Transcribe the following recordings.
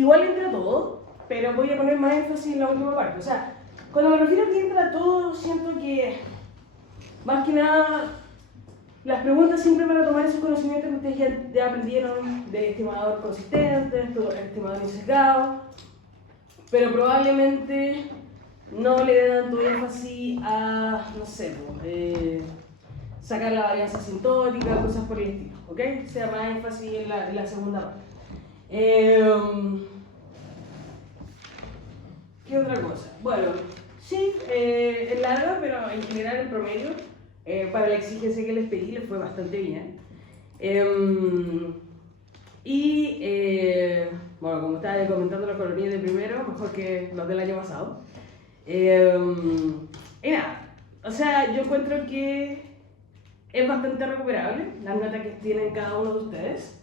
igual entra todo, pero voy a poner más énfasis en la última parte. O sea, cuando me refiero a que entra todo, siento que más que nada las preguntas siempre van a tomar esos conocimientos que ustedes ya aprendieron de estimador consistente, estimador sesgado, pero probablemente no le den tanto énfasis a, no sé, sacar la varianza asintótica, cosas por el estilo, ¿ok? Sea más énfasis en la segunda parte. ¿Qué otra cosa? Bueno, sí, es larga, pero en general el promedio, para la exigencia que les pedí, les fue bastante bien. Bueno, como estaba comentando los colonias de primero, mejor que los del año pasado. Y nada, o sea, yo encuentro que es bastante recuperable las notas que tienen cada uno de ustedes.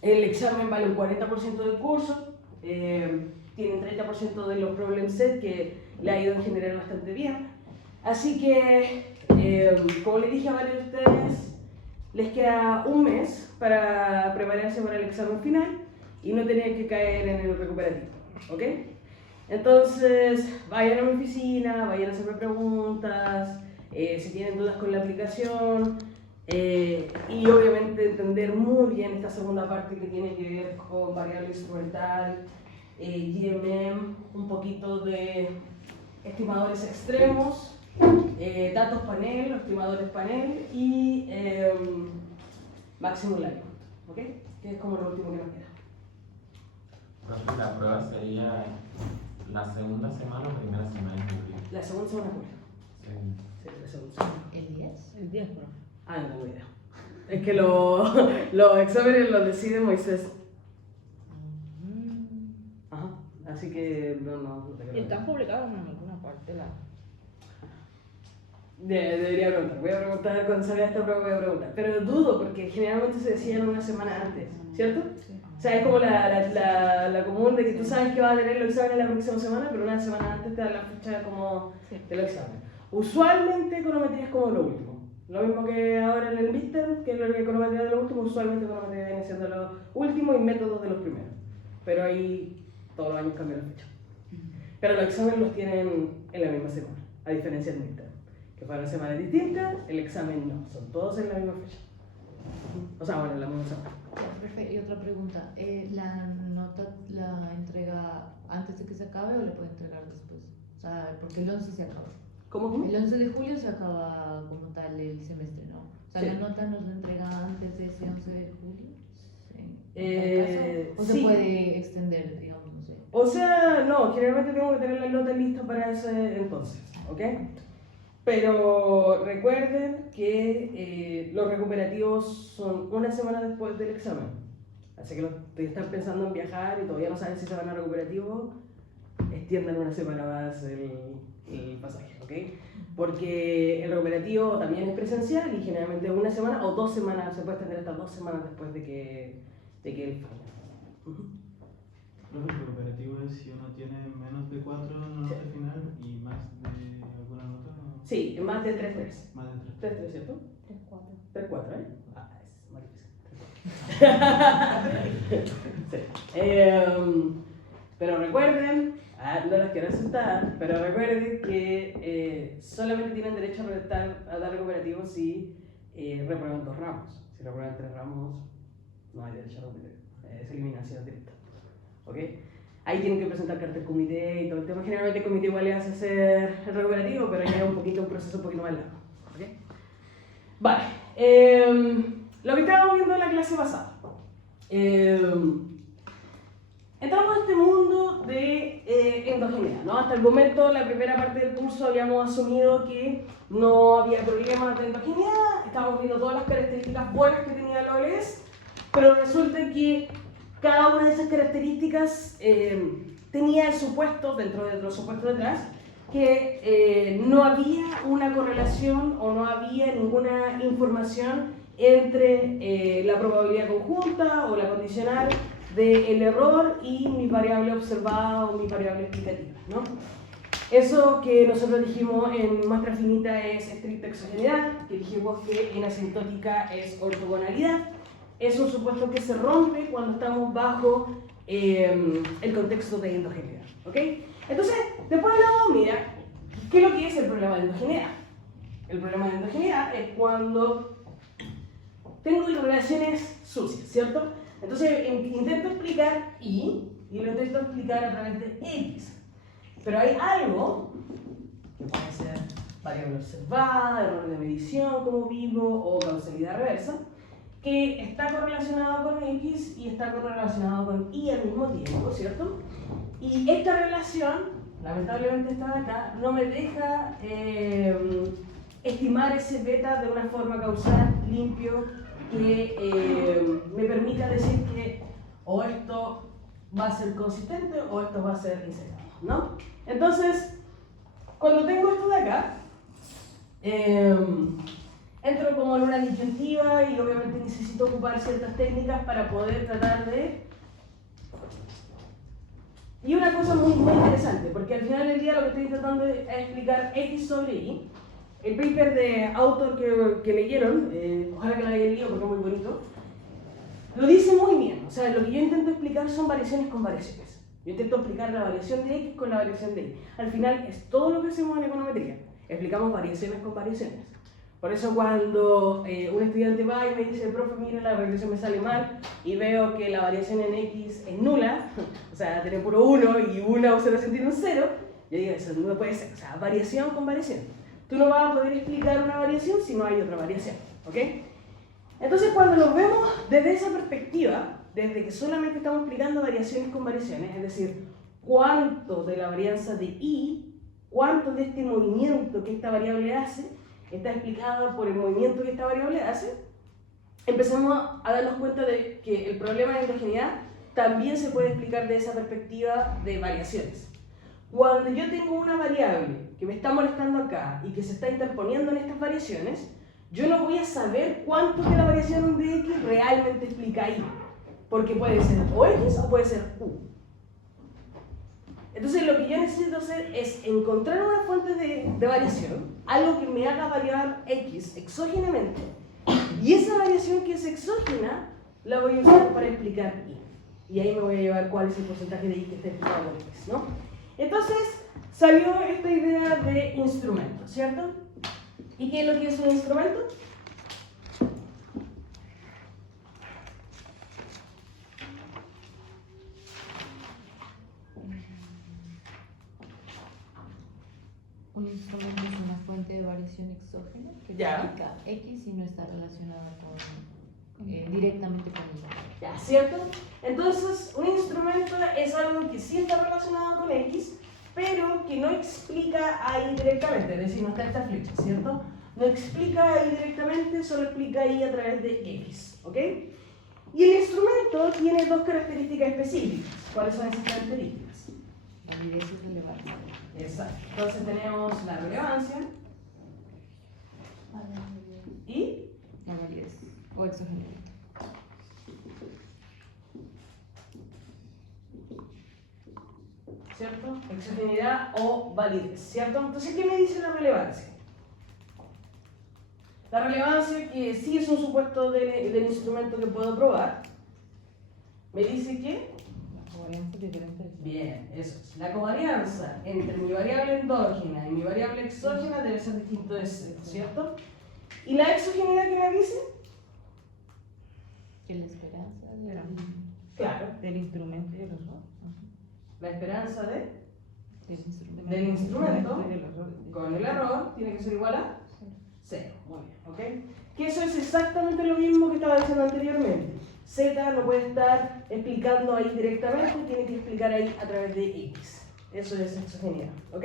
El examen vale un 40% del curso, tienen 30% de los problem set que le ha ido en general bastante bien. Así que, como les dije a varios de ustedes, les queda un mes para prepararse para el examen final y no tener que caer en el recuperativo, ¿ok? Entonces, vayan a mi oficina, vayan a hacerme preguntas, si tienen dudas con la aplicación, y obviamente entender muy bien esta segunda parte que tiene que ver con variable instrumental, GMM, un poquito de estimadores extremos, datos panel, estimadores panel y maximum likelihood, ¿ok? Que es como lo último que nos queda. Profe, la prueba sería la segunda semana o primera semana de julio. La segunda semana de julio. Sí, la segunda semana. ¿El 10? El 10, profe. Ah, no tengo idea. Es que los exámenes los decide Moisés. Ajá. Así que no te creo. ¿Y están publicados en alguna parte? Debería preguntar. Voy a preguntar cuando salga esta prueba, voy a preguntar. Pero dudo porque generalmente se decían una semana antes, ¿cierto? Sí. O sea, es como la común de que tú sabes que vas a tener los exámenes la próxima semana, pero una semana antes te dan la fecha como de los exámenes. Usualmente econometría es como lo último. Lo mismo que ahora en el midterm, que es la econometría de lo último, usualmente econometría viene siendo lo último y métodos de los primeros. Pero ahí todos los años cambian la fecha. Pero los exámenes los tienen en la misma semana, a diferencia del midterm, que fueron semanas distintas, el examen no, son todos en la misma fecha. O sea, bueno, en la misma semana. Perfecto. Y otra pregunta, ¿la nota la entrega antes de que se acabe o la puede entregar después? O sea, porque el 11 se acaba. ¿Cómo? El 11 de julio se acaba como tal el semestre, ¿no? O sea, Sí. ¿la nota nos la entrega antes de ese 11 de julio? ¿O Sí. se puede extender, digamos, no sé? O sea, no, generalmente tengo que tener la nota lista para ese entonces, ¿ok? Pero recuerden que los recuperativos son una semana después del examen. Así que los que están pensando en viajar y todavía no saben si se van a recuperativo, extiendan una semana más el pasaje, ¿ok? Porque el recuperativo también es presencial y generalmente una semana o 2 semanas, se puede extender hasta 2 semanas después de que el final. El recuperativo es si uno tiene menos de 4 en la nota final y más de alguna nota. ¿No? Sí, más de 3-3. Más de 3. 3-3, ¿cierto? 3-4. 3-4, ¿eh? Ah, es más difícil. Sí. Pero recuerden, no las quiero asustar, pero recuerden que solamente tienen derecho a dar recuperativo si reprueban 2 ramos. Si reprueban 3 ramos, no hay derecho a recuperativo. Es eliminación directa. ¿Ok? Ahí tienen que presentar carta al comité y todo el tema. Generalmente el comité igual le hace hacer el recuperativo, pero ya es un proceso un poquito más largo. ¿Ok? Vale. Lo que estábamos viendo en la clase pasada. Entramos a este mundo de endogeneidad, ¿no? Hasta el momento, la primera parte del curso habíamos asumido que no había problemas de endogeneidad, estábamos viendo todas las características buenas que tenía la OLS, pero resulta que cada una de esas características tenía el supuesto, dentro de los supuestos detrás, que no había una correlación o no había ninguna información entre la probabilidad conjunta o la condicional del error y mi variable observada o mi variable explicativa, ¿no? Eso que nosotros dijimos en muestra finita es estricta exogeneidad, que dijimos que en asintótica es ortogonalidad. Es un supuesto que se rompe cuando estamos bajo el contexto de endogeneidad. ¿Ok? Entonces, después hablamos, mira, ¿qué es lo que es el problema de endogeneidad? El problema de endogeneidad es cuando tengo relaciones sucias, ¿cierto? Entonces intento explicar y lo intento explicar a través de X. Pero hay algo que puede ser variable observada, error de medición, como vivo, o causalidad reversa, que está correlacionado con X y está correlacionado con Y al mismo tiempo, ¿cierto? Y esta relación, lamentablemente esta de acá, no me deja estimar ese beta de una forma causal, limpio, que me permita decir que o esto va a ser consistente o esto va a ser incertado, ¿no? Entonces, cuando tengo esto de acá, entro como en una disyuntiva y obviamente necesito ocupar ciertas técnicas para poder tratar de... Y una cosa muy interesante, porque al final del día lo que estoy tratando es explicar X sobre Y. El paper de autor que leyeron, ojalá que lo hayan leído porque es muy bonito, lo dice muy bien. O sea, lo que yo intento explicar son variaciones con variaciones. Yo intento explicar la variación de X con la variación de Y. Al final es todo lo que hacemos en econometría. Explicamos variaciones con variaciones. Por eso cuando un estudiante va y me dice, profe, mira, la regresión me sale mal y veo que la variación en X es nula, o sea, tiene puro 1 y una observación tiene un 0, yo digo, eso no puede ser. O sea, variación con variación. Tú no vas a poder explicar una variación si no hay otra variación, ¿ok? Entonces, cuando lo vemos desde esa perspectiva, desde que solamente estamos explicando variaciones con variaciones, es decir, cuánto de la varianza de Y, cuánto de este movimiento que esta variable hace, está explicado por el movimiento que esta variable hace, empezamos a darnos cuenta de que el problema de endogeneidad también se puede explicar de esa perspectiva de variaciones. Cuando yo tengo una variable que me está molestando acá y que se está interponiendo en estas variaciones, yo no voy a saber cuánto de la variación de X realmente explica Y, porque puede ser o X o puede ser U. Entonces lo que yo necesito hacer es encontrar una fuente de variación, algo que me haga variar X exógenamente, y esa variación que es exógena la voy a usar para explicar Y. Y ahí me voy a llevar cuál es el porcentaje de Y que está explicado en X, ¿no? Entonces salió esta idea de instrumento, ¿cierto? ¿Y qué es lo que es un instrumento? Un instrumento es una fuente de variación exógena que Ya. explica X y no está relacionada con, directamente con Y. Ya, ¿cierto? Entonces, un instrumento es algo que sí está relacionado con X, pero que no explica ahí directamente, es decir, no está esta flecha, ¿cierto? No explica ahí directamente, solo explica ahí a través de X, ¿ok? Y el instrumento tiene dos características específicas. ¿Cuáles son esas características? Validez y relevancia. Exacto. Entonces tenemos la relevancia y La validez o exogeneidad. ¿cierto? Exogeneidad o validez, ¿cierto? Entonces, ¿qué me dice la relevancia? La relevancia, que sí es un supuesto del instrumento que puedo probar, me dice que, La covarianza es diferente. bien, eso es, la covarianza entre mi variable endógena y mi variable exógena debe ser distinto de cero, ¿cierto? ¿Y la exogeneidad que me dice? Que la esperanza Era Claro, del instrumento y el error. la esperanza del instrumento. del instrumento Y del error. con el error tiene que ser igual a 0. Muy bien, ¿ok? Que eso es exactamente lo mismo que estaba diciendo anteriormente. Z no puede estar explicando ahí directamente, tiene que explicar ahí a través de X. Eso es exogeneidad, ¿ok?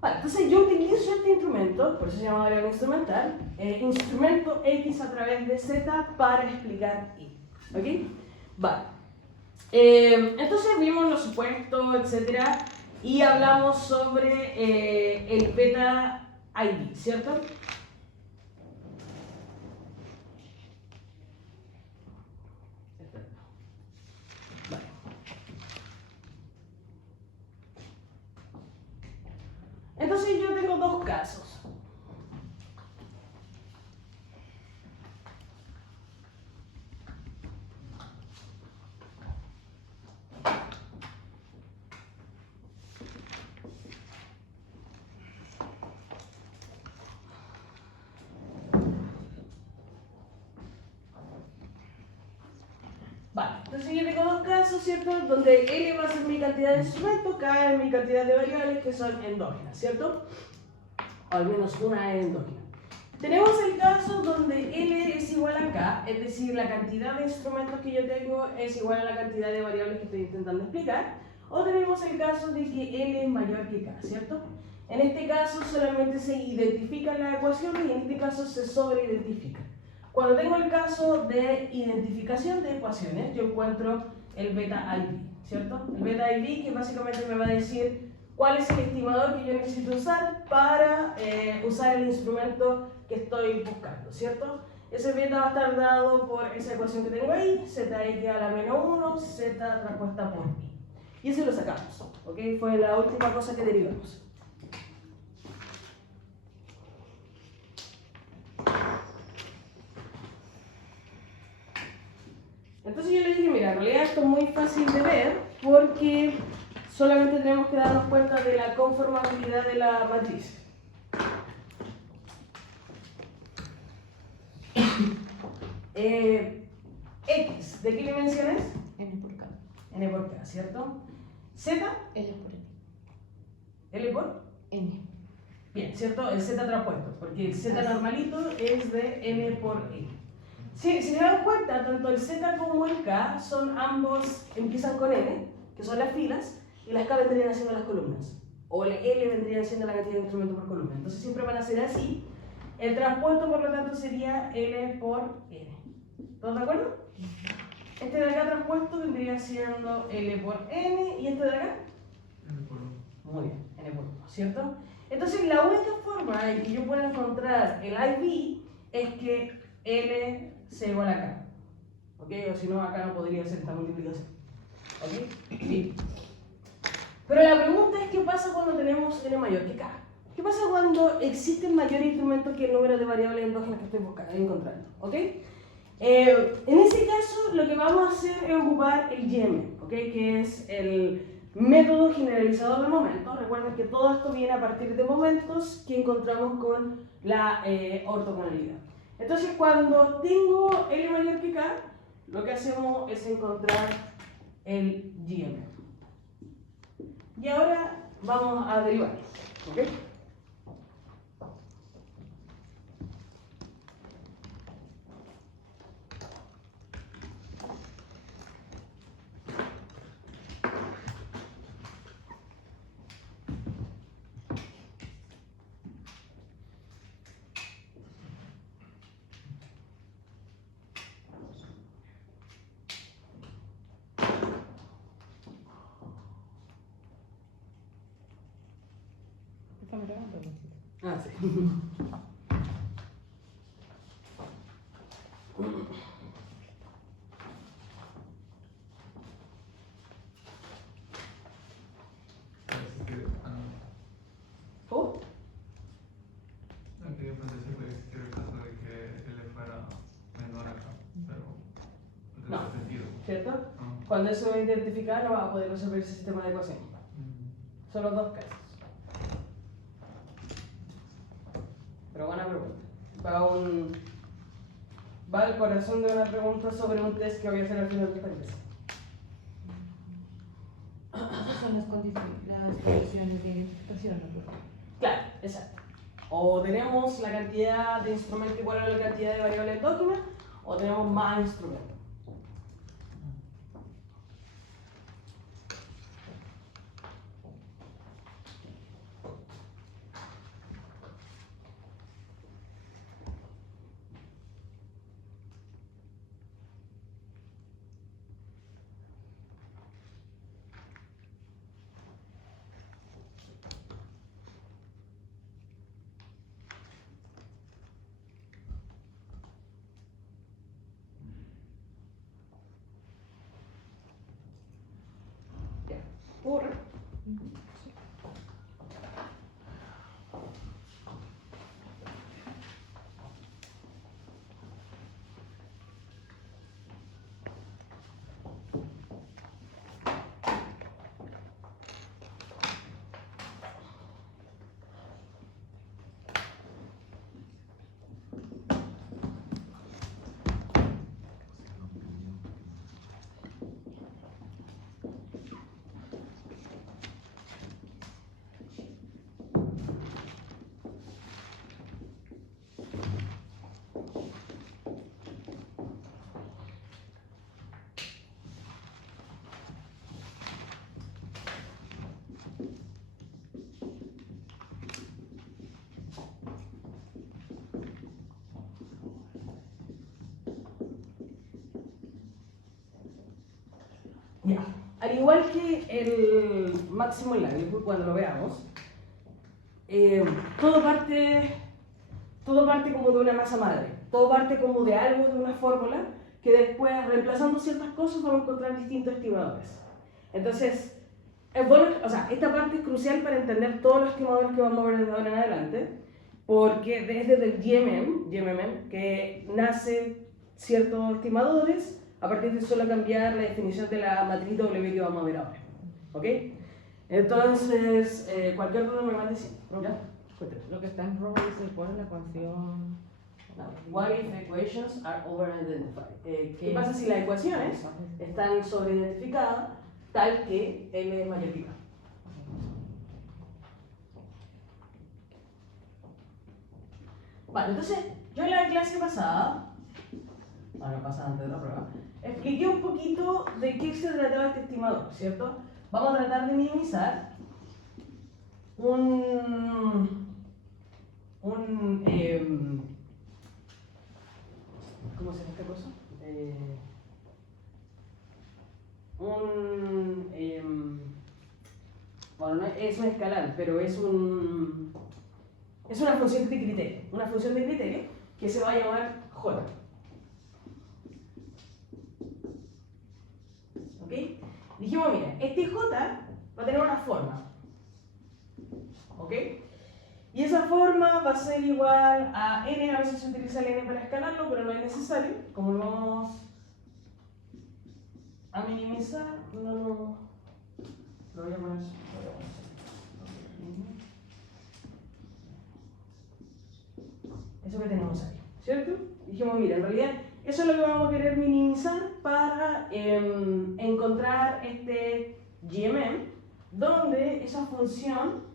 Vale, entonces yo utilizo este instrumento, por eso se llama variable instrumental, instrumento X a través de Z para explicar Y, ¿ok? Vale. Entonces vimos los supuestos, etcétera, y hablamos sobre el beta ID, ¿cierto? Vale. Entonces yo tengo dos casos. Vale, entonces yo tengo dos casos, ¿cierto? Donde L va a ser mi cantidad de instrumentos, K es mi cantidad de variables que son endógenas, ¿cierto? O al menos una es endógena. Tenemos el caso donde L es igual a K, es decir, la cantidad de instrumentos que yo tengo es igual a la cantidad de variables que estoy intentando explicar. O tenemos el caso de que L es mayor que K, ¿cierto? En este caso solamente se identifica la ecuación y en este caso se sobreidentifica. Cuando tengo el caso de identificación de ecuaciones, yo encuentro el beta IV, ¿cierto? El beta IV que básicamente me va a decir cuál es el estimador que yo necesito usar para usar el instrumento que estoy buscando, ¿cierto? Ese beta va a estar dado por esa ecuación que tengo ahí, zx a la menos 1, z transpuesta por pi. Y eso lo sacamos, ¿ok? Fue la última cosa que derivamos. Entonces yo le dije, mira, en realidad esto es muy fácil de ver porque solamente tenemos que darnos cuenta de la conformabilidad de la matriz. X, ¿de qué dimensión es? N por K. N por K, ¿cierto? Z, L por N. L por N. bien, ¿cierto? El Z transpuesto, porque el Z normalito es de N por N. Si se dan cuenta, tanto el Z como el K son ambos, empiezan con N, que son las filas, y las K vendrían siendo las columnas. O el L vendría siendo la cantidad de instrumentos por columna. Entonces siempre van a ser así. El transpuesto, por lo tanto, sería L por N. ¿Todos de acuerdo? Este de acá transpuesto vendría siendo L por N, y este de acá N por 1. muy bien, N por 1, ¿cierto? Entonces la única forma en que yo pueda encontrar el IV es que L sea igual a K, ¿ok? O si no, acá no podría ser esta multiplicación, ¿ok? Sí. Pero la pregunta es, ¿qué pasa cuando tenemos N mayor que K? ¿Qué pasa cuando existen mayores instrumentos que el número de variables endógenas que estoy buscando, encontrando, ¿ok? En ese caso, lo que vamos a hacer es ocupar el GM, ¿ok? Que es el método generalizador de momentos. Recuerden que todo esto viene a partir de momentos que encontramos con la ortogonalidad. Entonces, cuando tengo L mayor que K, lo que hacemos es encontrar el GM. Y ahora vamos a derivar, ¿ok? Esta me la van a permitir. Ah, sí. ¿Cómo? No, que yo pensé que puede existir el caso de que L fuera menor acá, pero no No. tiene sentido. ¿Cierto? Ah. Cuando eso es identificado, no va a poder resolver ese sistema de ecuación. Son los dos casos. Pero buena pregunta. Va al corazón de una pregunta sobre un test que voy a hacer al final de esta clase. Esas son las condiciones de identificación, ¿no? Claro, exacto. O tenemos la cantidad de instrumentos igual a la cantidad de variables endógenas, o tenemos más instrumentos. Ya. Ocurre. Ya. Al igual que el máximo livelihood, cuando lo veamos, todo parte como de una masa madre. Todo parte como de algo, de una fórmula, que después, reemplazando ciertas cosas, vamos a encontrar distintos estimadores. Entonces, es bueno, o sea, esta parte es crucial para entender todos los estimadores que vamos a ver desde ahora en adelante, porque desde el GMM, que nace ciertos estimadores, a partir de solo cambiar la definición de la matriz W que vamos a ver ahora. ¿Ok? Entonces, cualquier duda me va a decir. ¿Ya? Cuéntame. Lo que está en rojo dice cuál es la ecuación. What if equations are over-identified? ¿Qué pasa si las ecuaciones están sobreidentificadas tal que L es mayor que K? Vale, entonces, yo en la clase pasada, antes de la prueba, expliqué un poquito de qué se trataba este estimador, ¿cierto? Vamos a tratar de minimizar ¿cómo se llama esta cosa? Bueno, no es un escalar, pero es una función de criterio. Una función de criterio que se va a llamar J. ¿Ok? Dijimos, mira, este J va a tener una forma. ¿Ok? Y esa forma va a ser igual a n, a veces se utiliza el n para escalarlo, pero no es necesario. Como lo vamos a minimizar, no lo voy a poner. Eso que tenemos ahí, ¿cierto? Dijimos, mira, en realidad eso es lo que vamos a querer minimizar para encontrar este GMM, donde esa función...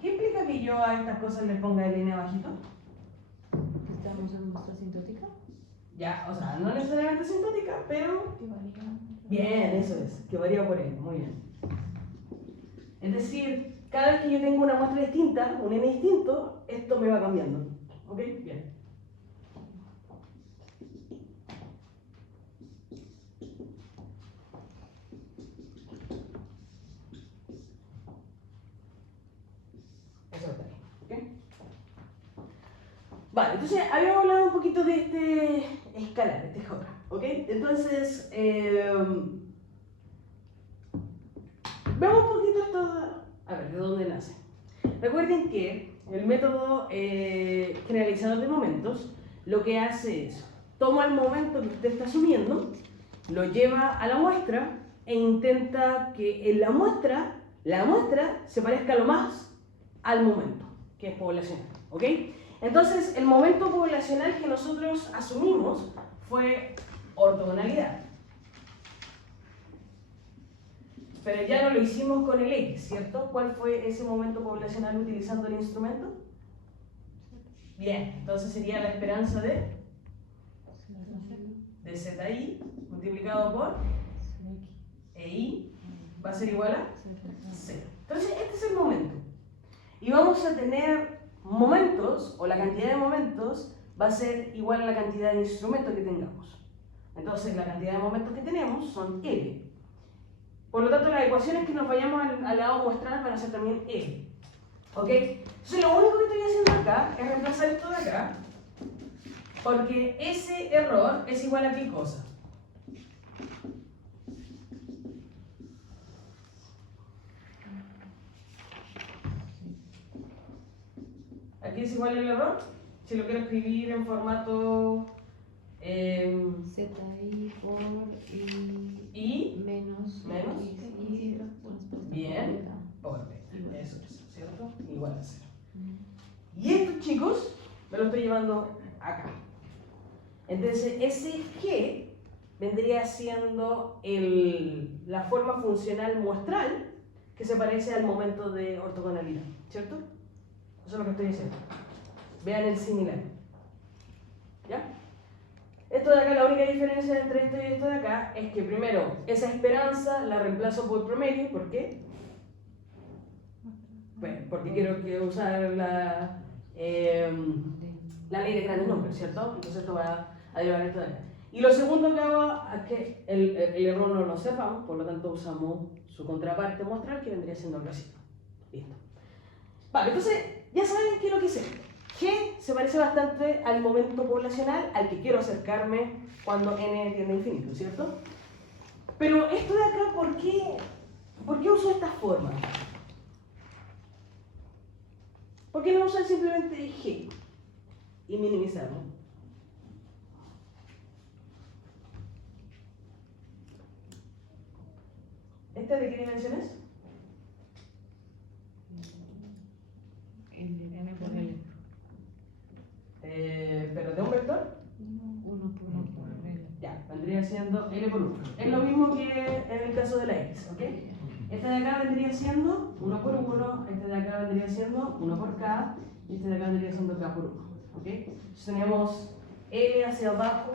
¿Qué implica que yo a estas cosas le ponga el n abajito? Que estamos en nuestra sintótica. Ya, o sea, no necesariamente sintótica, pero... Que varía. Bien, eso es, que varía por n, muy bien. Es decir, cada vez que yo tengo una muestra distinta, un n distinto, esto me va cambiando. ¿Ok? Bien. Eso está bien. ¿Ok? Vale, entonces habíamos hablado un poquito de este escalar, este J. ¿Ok? Entonces, veamos un poquito esto, a ver, ¿de dónde nace? Recuerden que el método generalizador de momentos lo que hace es, toma el momento que usted está asumiendo, lo lleva a la muestra e intenta que en la muestra se parezca lo más al momento, que es poblacional, ¿ok? Entonces, el momento poblacional que nosotros asumimos fue ortogonalidad. Pero ya no lo hicimos con el X, ¿cierto? ¿Cuál fue ese momento poblacional utilizando el instrumento? Bien, entonces sería la esperanza de ZI multiplicado por EI va a ser igual a 0. Entonces, este es el momento. Y vamos a tener momentos, o la cantidad de momentos va a ser igual a la cantidad de instrumentos que tengamos. Entonces, la cantidad de momentos que tenemos son L. Por lo tanto, las ecuaciones que nos vayamos al lado muestral van a ser también L. ¿Ok? Entonces, lo único que estoy haciendo acá es reemplazar esto de acá, porque ese error es igual a qué cosa. Aquí es igual el error. Si lo quiero escribir en formato ZI por I menos menos y bien por B. Eso es, ¿cierto? Igual a 0. Y esto, chicos, me lo estoy llevando acá. Entonces, ese G vendría siendo la forma funcional muestral que se parece al momento de ortogonalidad, ¿cierto? Eso es lo que estoy diciendo. Vean el similar. ¿Ya? Esto de acá, la única diferencia entre esto y esto de acá es que primero, esa esperanza la reemplazo por promedio. ¿Por qué? Bueno, porque quiero usar la ley de grandes números, ¿cierto? Entonces esto va a derivar esto de acá. Y lo segundo que hago es que el error no lo observamos, por lo tanto usamos su contraparte muestral que vendría siendo algo así. Listo. Vale, entonces ya saben qué es lo que es esto. G se parece bastante al momento poblacional al que quiero acercarme cuando n tiende a infinito, ¿cierto? Pero esto de acá, ¿por qué uso esta forma? ¿Por qué no usar simplemente G y minimizarlo? ¿Esta de qué dimensión es? N por L. ¿Pero de un vector? 1 por L. Ya, vendría siendo L por 1. Es lo mismo que en el caso de la X, ¿ok? Este de acá vendría siendo 1 por 1, este de acá vendría siendo 1 por K, y este de acá vendría siendo K por 1, ¿ok? Entonces teníamos L hacia abajo,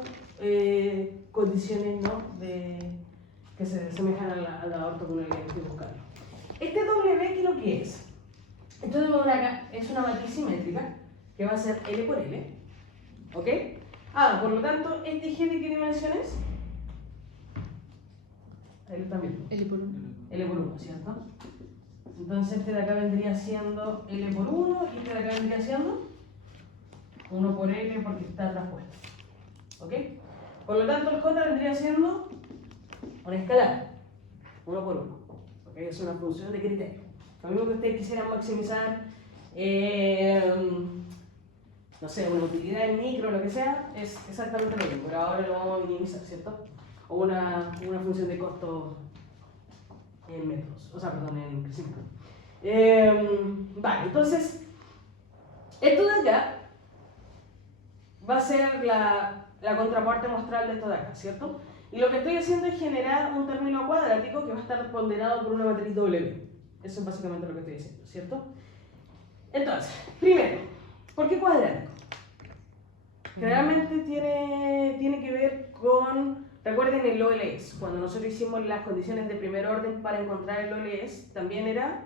condiciones, ¿no? Que se asemejan a la ortogonalidad que estoy buscando. Este W, ¿qué es lo que es? Esto de acá es una matriz simétrica que va a ser L por L, ¿ok? Por lo tanto, ¿este G de qué dimensión es? L también. L por 1. L por 1, ¿cierto? Entonces este de acá vendría siendo L por 1 y este de acá vendría siendo 1 por L porque está traspuesto, ¿ok? Por lo tanto, el J vendría siendo un escalar, 1 por 1, ¿ok? Es una función de criterio. Lo mismo que ustedes quisieran maximizar, no sé, una utilidad en micro o lo que sea, es exactamente lo mismo, pero ahora lo vamos a minimizar, ¿cierto? O una función de costo en metros, o sea, perdón, en crecimiento. Vale, entonces, esto de acá va a ser la contraparte muestral de esto de acá, ¿cierto? Y lo que estoy haciendo es generar un término cuadrático que va a estar ponderado por una matriz W. Eso es básicamente lo que estoy haciendo, ¿cierto? Entonces, primero, ¿por qué cuadrático? Generalmente tiene que ver con, recuerden el OLS, cuando nosotros hicimos las condiciones de primer orden para encontrar el OLS, también era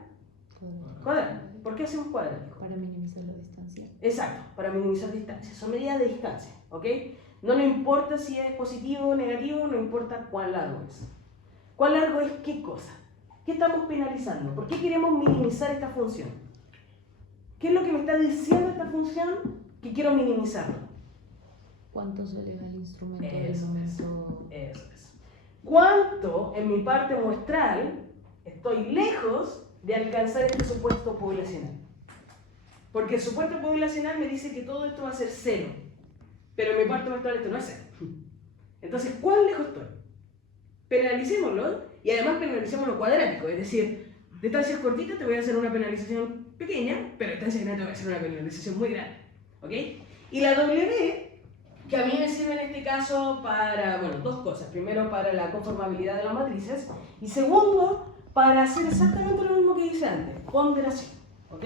cuadrático. ¿Por qué hacemos cuadrático? Para minimizar la distancia. Exacto, para minimizar distancias. Son medidas de distancia, ¿ok? No nos importa si es positivo o negativo, no importa cuán largo es. ¿Cuán largo es qué cosa? ¿Qué estamos penalizando? ¿Por qué queremos minimizar esta función? ¿Qué es lo que me está diciendo esta función que quiero minimizarlo? ¿Cuánto se eleva el instrumento del Eso es. momento? Eso es. ¿Cuánto en mi parte muestral estoy lejos de alcanzar este supuesto poblacional? Porque el supuesto poblacional me dice que todo esto va a ser 0, pero en mi parte muestral esto no es 0. Entonces, ¿cuán lejos estoy? Penalicémoslo y además penalicémoslo cuadrático, es decir, distancias cortitas te voy a hacer una penalización pequeña, pero distancias grandes te voy a hacer una penalización muy grande, ¿ok? Y la W, que a mí me sirve en este caso para, bueno, dos cosas. Primero, para la conformabilidad de las matrices y segundo, para hacer exactamente lo mismo que hice antes, ponderación, ¿ok?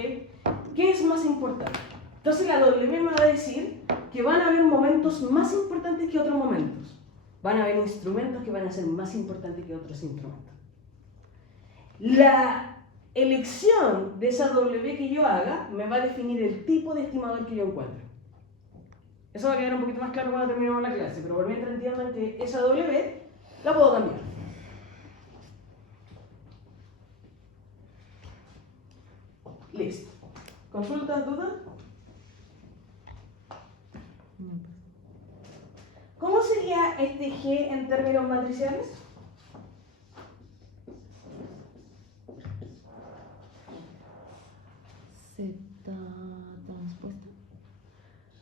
¿Qué es más importante? Entonces la W me va a decir que van a haber momentos más importantes que otros momentos. Van a haber instrumentos que van a ser más importantes que otros instrumentos. La elección de esa W que yo haga me va a definir el tipo de estimador que yo encuentre. Eso va a quedar un poquito más claro cuando terminemos la clase, pero por mientras entiendan que esa W la puedo cambiar. Listo. ¿Consultas, dudas? ¿Cómo sería este G en términos matriciales? Z transpuesta.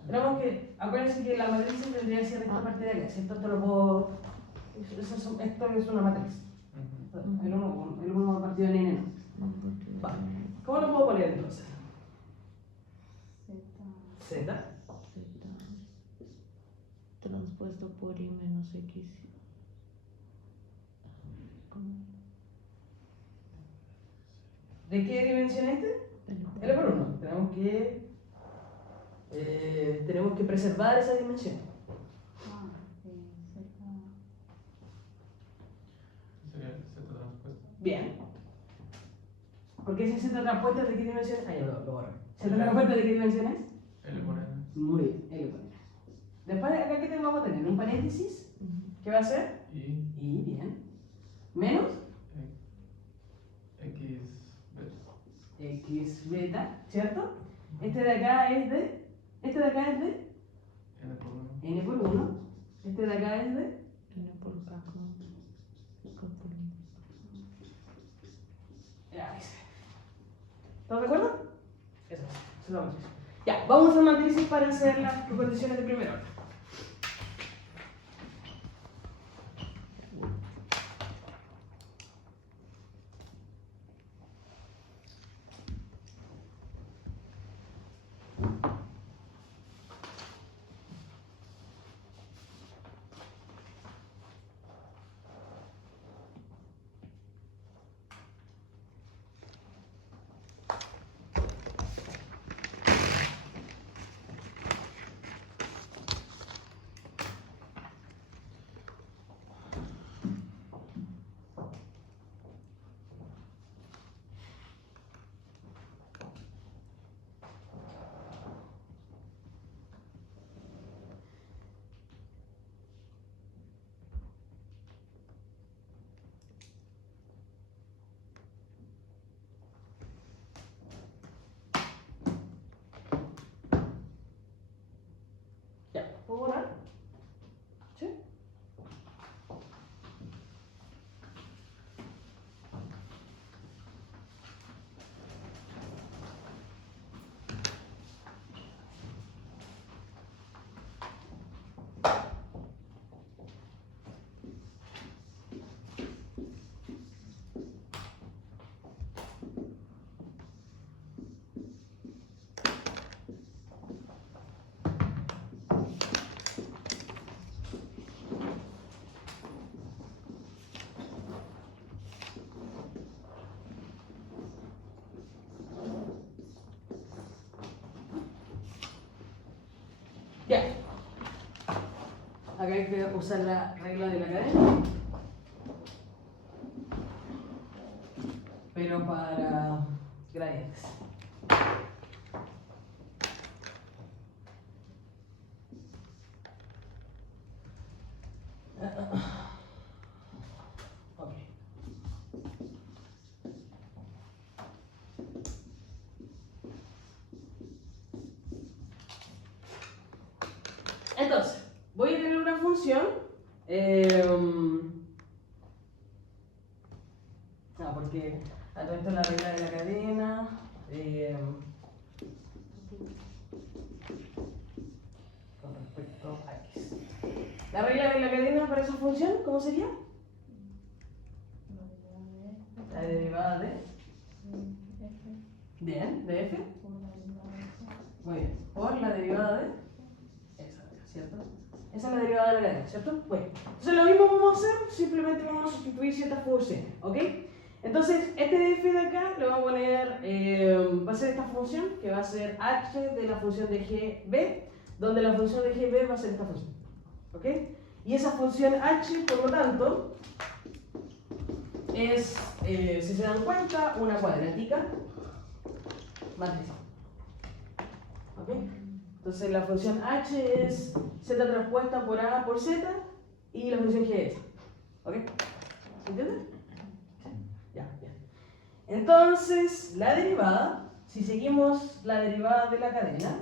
Tenemos que, acuérdense que la matriz tendría que ser esta parte de acá, ¿cierto? Esto lo puedo, esto es una matriz. El 1 partido en n. Vale. ¿Cómo lo puedo poner entonces? Z. Transpuesto por I menos X. ¿Cómo? ¿De qué dimensión es este? L por 1. Tenemos que preservar esa dimensión. Sería Z transpuesta. Bien. Porque si Z transpuesta, ¿de qué dimensión es? Lo borro. ¿Z transpuesta de qué dimensión es? L por N. Muy bien, L por N. Después, acá, ¿qué vamos a tener? ¿Un paréntesis? ¿Qué va a ser? Y Y, bien. Menos X beta. X beta, ¿cierto? Este de acá es de N por 1. n por 1. Este de acá es de N por K. K por N. ya, ese. ¿Todos de acuerdo? Eso es la matriz. Ya, vamos a hacer matrices para hacer las condiciones de primer orden. Ya, ¿puedo borrar? ¿Sí? Ya. Acá hay que usar la regla de la cadena. Pero para gradientes. Ok. Entonces, voy a tener una función. Porque al resto la regla de la cadena. Con respecto a X. La regla de la cadena para esa función, ¿cómo sería? La derivada de bien, de f. Muy bien. Por la derivada de esa, ¿cierto? Esa es la derivada de la cadena, ¿cierto? Bueno, entonces lo mismo vamos a hacer, simplemente vamos a sustituir ciertas funciones, ¿ok? Entonces, este de f de acá le vamos a poner, va a ser esta función, que va a ser h de la función de gb, donde la función de gb va a ser esta función, ¿ok? Y esa función h, por lo tanto, es, si se dan cuenta, una cuadrática matriz. ¿Ok? Entonces la función h es z transpuesta por a por z y la función g es esa. ¿Ok? ¿Se entiende? ¿Sí? Ya, bien. Entonces, la derivada, si seguimos la derivada de la cadena,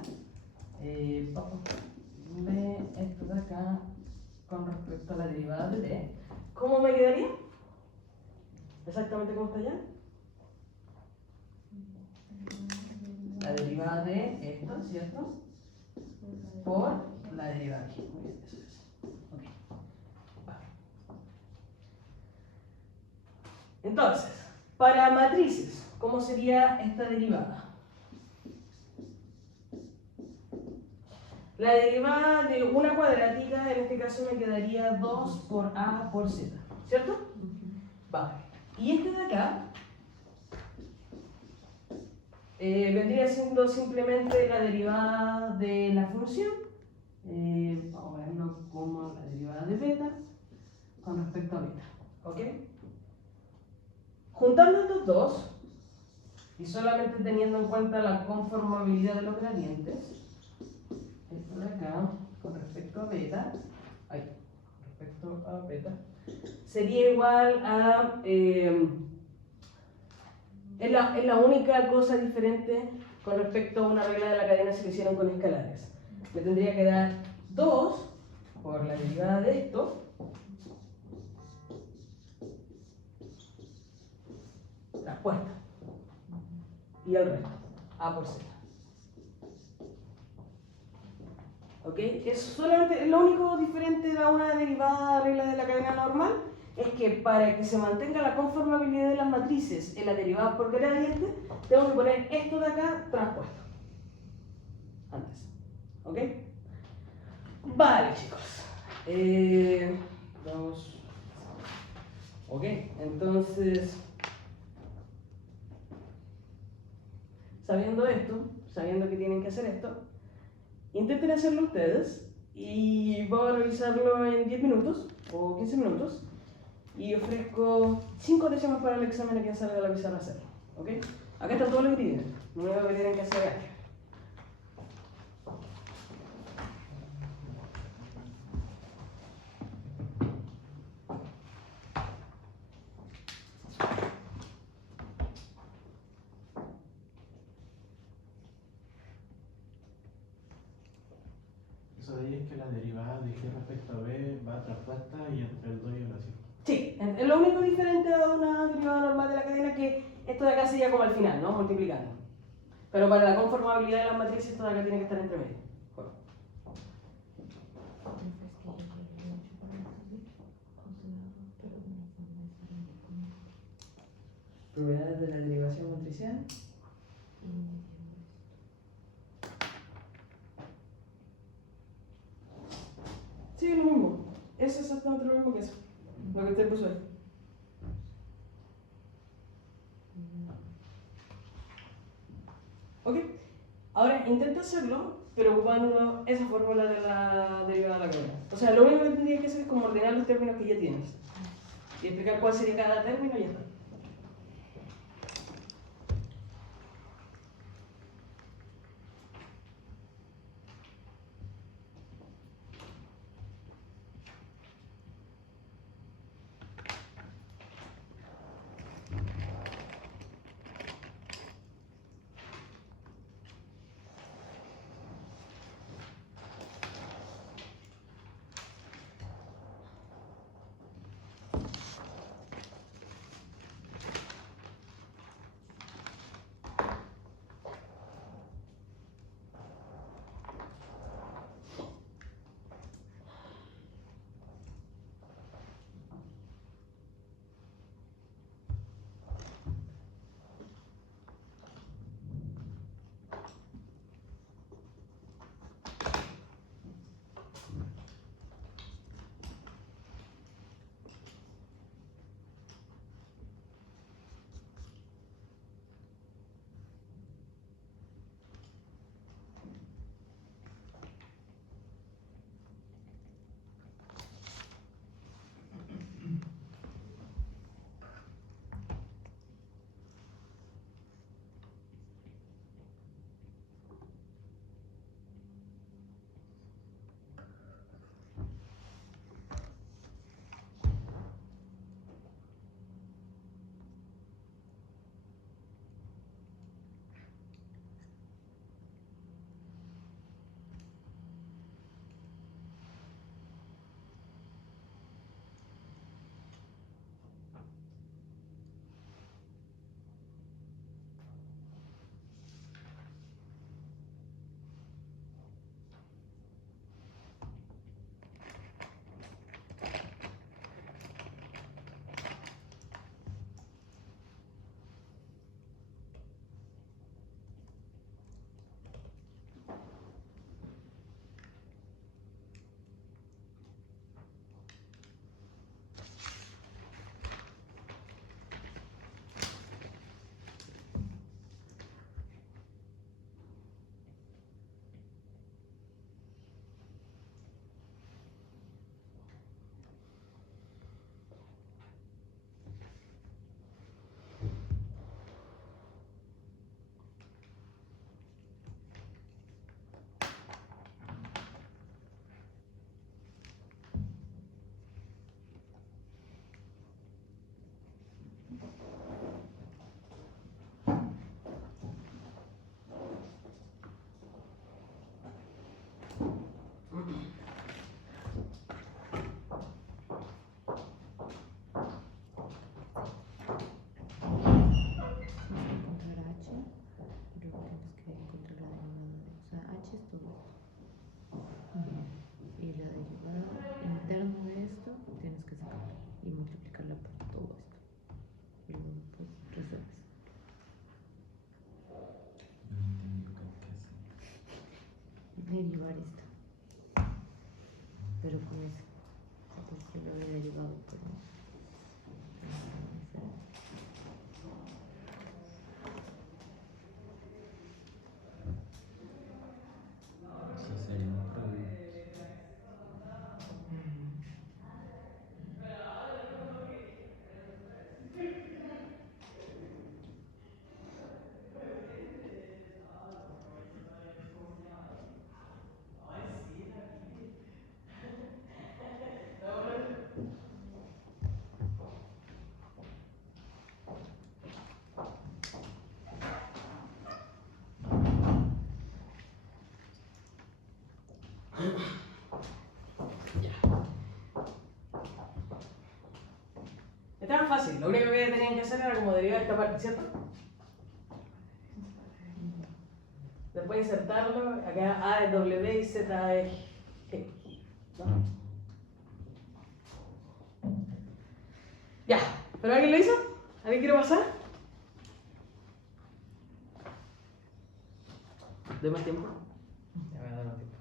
de esto de acá con respecto a la derivada de t, ¿cómo me quedaría? Exactamente como está allá. La derivada de esto, ¿cierto? Por la derivada de g. Muy bien, eso es. Ok. Vale. Entonces, para matrices, ¿cómo sería esta derivada? La derivada de una cuadrática, en este caso me quedaría 2 por a por z, ¿cierto? Vale. Y este de acá vendría siendo simplemente la derivada de la función, vamos a verlo como la derivada de beta con respecto a beta, ¿ok? Juntando estos dos, y solamente teniendo en cuenta la conformabilidad de los gradientes, esto de acá con respecto a beta, con respecto a beta sería igual a... es la única cosa diferente con respecto a una regla de la cadena si lo hicieran con escalares. Me tendría que dar 2 por la derivada de esto traspuesta y el resto, a por z. ¿Ok? Es solamente, lo único diferente de una derivada regla de la cadena normal es que para que se mantenga la conformabilidad de las matrices en la derivada por gradiente, tengo que poner esto de acá traspuesto antes. ¿Ok? Vale, chicos. Vamos. Ok, entonces, sabiendo esto, sabiendo que tienen que hacer esto, intenten hacerlo ustedes y voy a revisarlo en 10 minutos o 15 minutos y ofrezco 5 décimas para el examen a quien salga de la pizarra a hacerlo. ¿Ok? Acá están todos los ingredientes, lo único que tienen que hacer es esto. Eso de ahí es que la derivada de g respecto a b va traspuesta y entre el 2 y el 100. Sí, es lo único diferente a una derivada normal de la cadena es que esto de acá sería como al final, ¿no? Multiplicando. Pero para la conformabilidad de las matrices esto de acá tiene que estar entre medio. Bueno. Propiedades de la derivación matricial. Sí, es lo mismo. Es exactamente lo mismo que eso. Lo que usted puso ahí. ¿Ok? Ahora intenta hacerlo, pero ocupando esa fórmula de la derivada de la cadena. O sea, lo único que tendrías que hacer es como ordenar los términos que ya tienes. Y explicar cuál sería cada término y ya está. Estaba fácil, lo único que tenían que hacer era como derivar esta parte, ¿cierto? Después insertarlo, acá A es W y Z es G. ¿No? Ya, ¿pero alguien lo hizo? ¿Alguien quiere pasar? ¿De más tiempo? Ya me da más tiempo.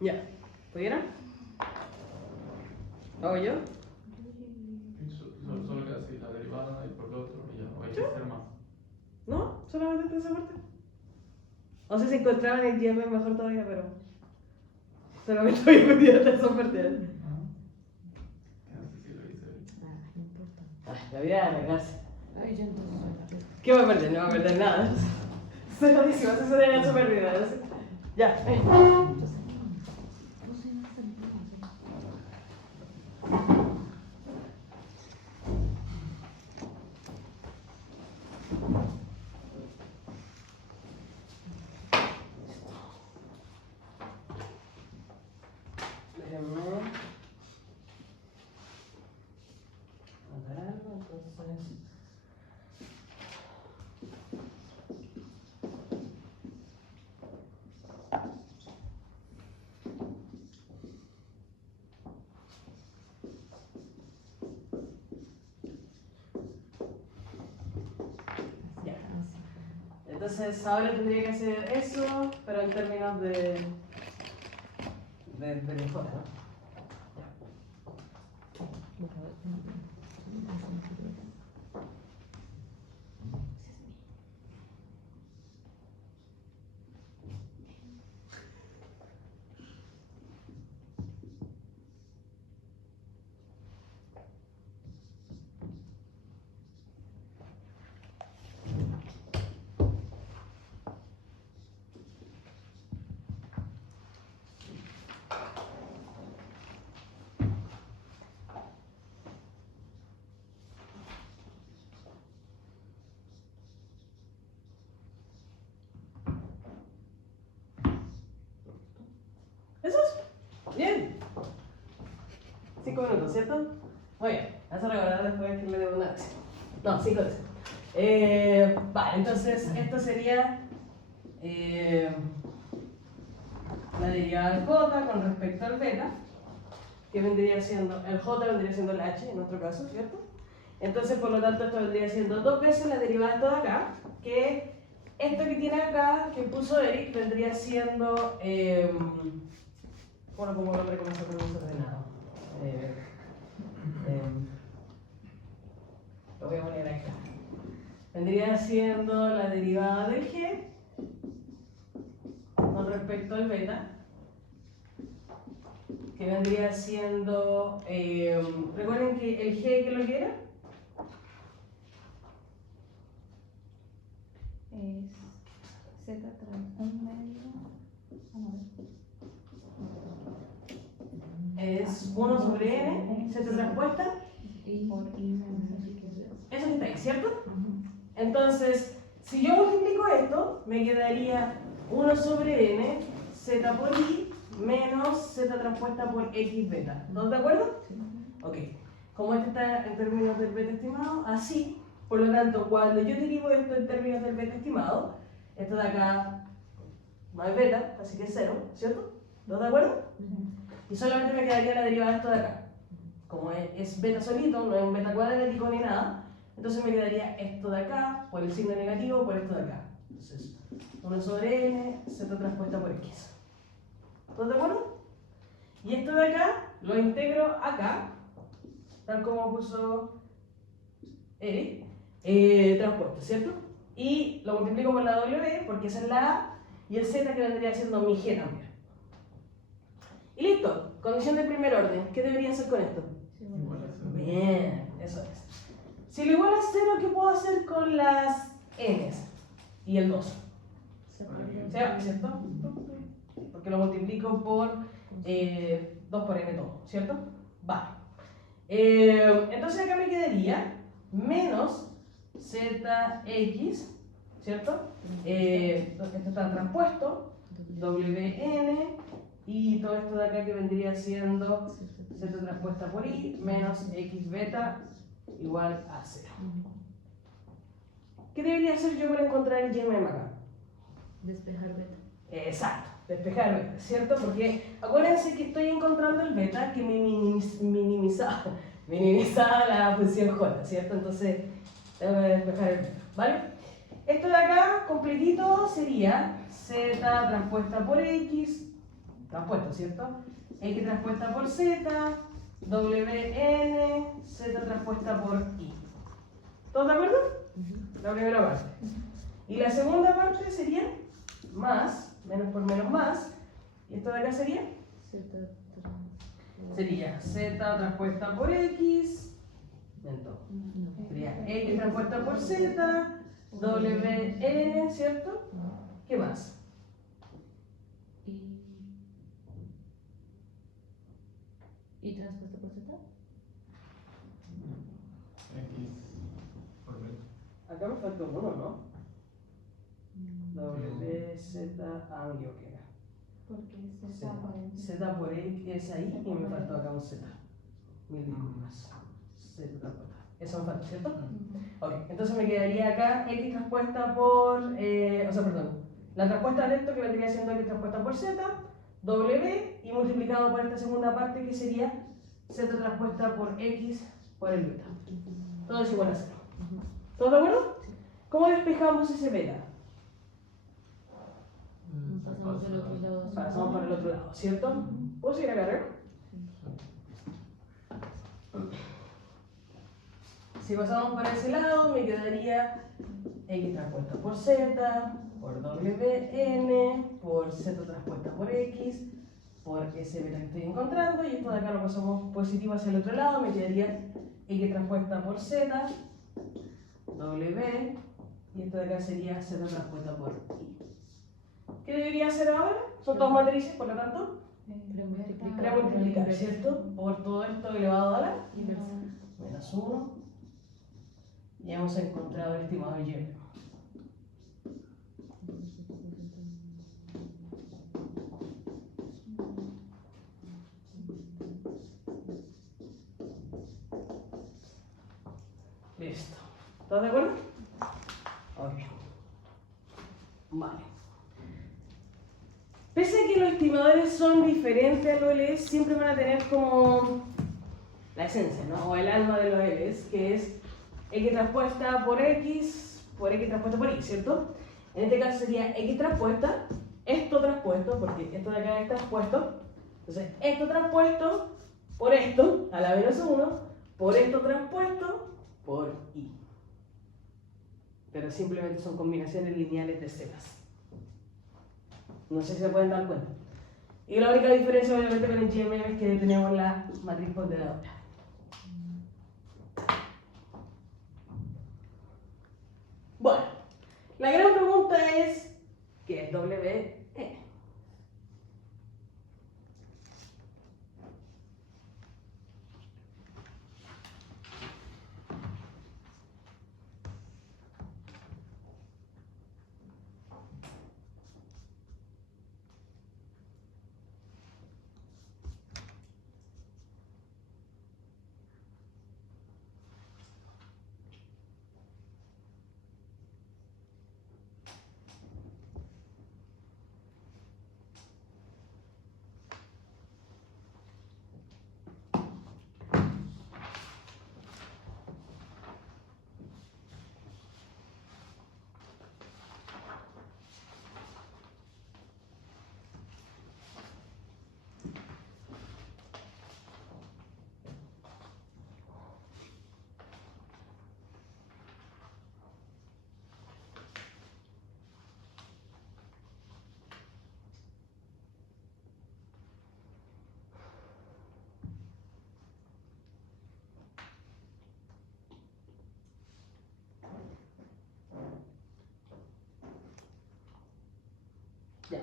Ya, ¿pudieron? ¿Lo hago yo? Solo queda así, la derivada y por lo otro, y ya, o hay que hacer más. ¿No? Solamente esa parte. No sé si encontraban el GM mejor todavía, pero solamente voy a pedir hasta esa parte. Que no sé si lo hice. Ah, no importa. Ay, la vida de arreglarse. Ay, yo entonces soy la fiesta. ¿Qué voy a perder? No voy a perder nada. Soy jodísima, eso sería la super vida. Ya, Entonces, no sé nada de nada. déjenme agarrarlo, entonces. Ya. Entonces ahora tendría que hacer eso, pero en términos de mejora, ¿no? ¿Eso es? Bien. 5 minutos, ¿cierto? Muy bien. Vas a recordar después que le debo una vez. No, 5 veces. Vale, entonces esto sería la derivada del j con respecto al beta, que vendría siendo, el j vendría siendo el h en nuestro caso, ¿cierto? Entonces, por lo tanto, esto vendría siendo 2 veces la derivada de esto de acá, que esto que tiene acá, que puso Eric, vendría siendo, bueno, como nombre con nosotros desordenado. Lo voy a poner acá. Vendría siendo la derivada del g con respecto al beta, que vendría siendo, recuerden que el g, ¿qué es lo que era? Es Z tras un medio. Vamos a ver. es 1 sobre n, z transpuesta, Y por I menos X. eso que está ahí, ¿cierto? Entonces, si yo multiplico esto, me quedaría 1 sobre n, z por i, menos z transpuesta por x beta. ¿Todos de acuerdo? Ok. Como este está en términos del beta estimado, así, por lo tanto, cuando yo derivo esto en términos del beta estimado, esto de acá no es beta, así que es 0, ¿cierto? ¿Todos de acuerdo? Y solamente me quedaría la derivada de esto de acá. Como es beta solito, no es un beta cuadrático ni nada, entonces me quedaría esto de acá, por el signo negativo, por esto de acá. Entonces, 1 sobre n, z transpuesta por x. ¿Todos de acuerdo? Y esto de acá lo integro acá, tal como puso Eric, transpuesto, ¿cierto? Y lo multiplico por la w, porque esa es la a, y el z que vendría siendo mi g también. Y listo, condición de primer orden. ¿Qué debería hacer con esto? Igual a 0. Bien, eso es. Si lo igual a 0, ¿qué puedo hacer con las n's y el 2? Se va, ¿cierto? Porque lo multiplico por 2 por n todo, ¿cierto? Vale. Entonces acá me quedaría menos zx, ¿cierto? Esto está transpuesto, wn, y todo esto de acá que vendría siendo z transpuesta por i menos x beta igual a 0. ¿Qué debería hacer yo para encontrar el GMM acá? Despejar beta. Exacto, despejar beta, ¿cierto? Porque acuérdense que estoy encontrando el beta que me minimizaba la función j, ¿cierto? Entonces tengo que despejar el beta, ¿vale? Esto de acá, completito, sería z transpuesta por x, transpuesto, ¿cierto? X transpuesta por z, wn, z transpuesta por i. ¿Todos de acuerdo? La primera parte. Y la segunda parte sería más, menos por menos más. ¿Y esto de acá sería? Sería z transpuesta por x, sería x transpuesta por z, wn, ¿cierto? ¿Qué más? ¿Y transpuesto por Z? X por beta. Acá me falta un 1, ¿no? W, Z, A, me equivoqué acá. Porque Z, Z por X es ahí y me faltó acá un Z. Mil disculpas. Z transpuesta. Eso me falta, ¿cierto? Ok, entonces me quedaría acá X transpuesta por. La transpuesta de esto que vendría siendo X transpuesta por Z, W, y multiplicado por esta segunda parte que sería Z transpuesta por X por el beta. Todo es igual a 0. ¿Todos de acuerdo? ¿Cómo despejamos ese beta? Pasamos del otro lado. Pasamos para el otro lado, ¿cierto? ¿Puedo seguir acá arriba? Si pasamos para ese lado, me quedaría X transpuesta por Z, por WN, por Z transpuesta por X, por ese beta que estoy encontrando, y esto de acá lo pasamos positivo hacia el otro lado, me quedaría X transpuesta por Z, W, y esto de acá sería Z transpuesta por I. ¿Qué debería hacer ahora? Son todas matrices, por lo tanto, premultiplicar, ¿cierto? Por todo esto elevado a la Inversa. menos 1. Ya hemos encontrado el estimado de Y. Listo. ¿Todos de acuerdo? Ok. Vale. Pese a que los estimadores son diferentes a los LS, siempre van a tener como la esencia, ¿no? O el alma de los LS, que es X transpuesta por X transpuesta por Y, ¿cierto? En este caso sería X transpuesta, esto transpuesto, porque esto de acá es transpuesto. Entonces, esto transpuesto por esto, a la menos 1, por esto transpuesto por I. Pero simplemente son combinaciones lineales de cepas. No sé si se pueden dar cuenta. Y la única diferencia obviamente con el GMM es que tenemos la matriz ponderadora. Bueno, la gran pregunta es, ¿qué es WE? Ya.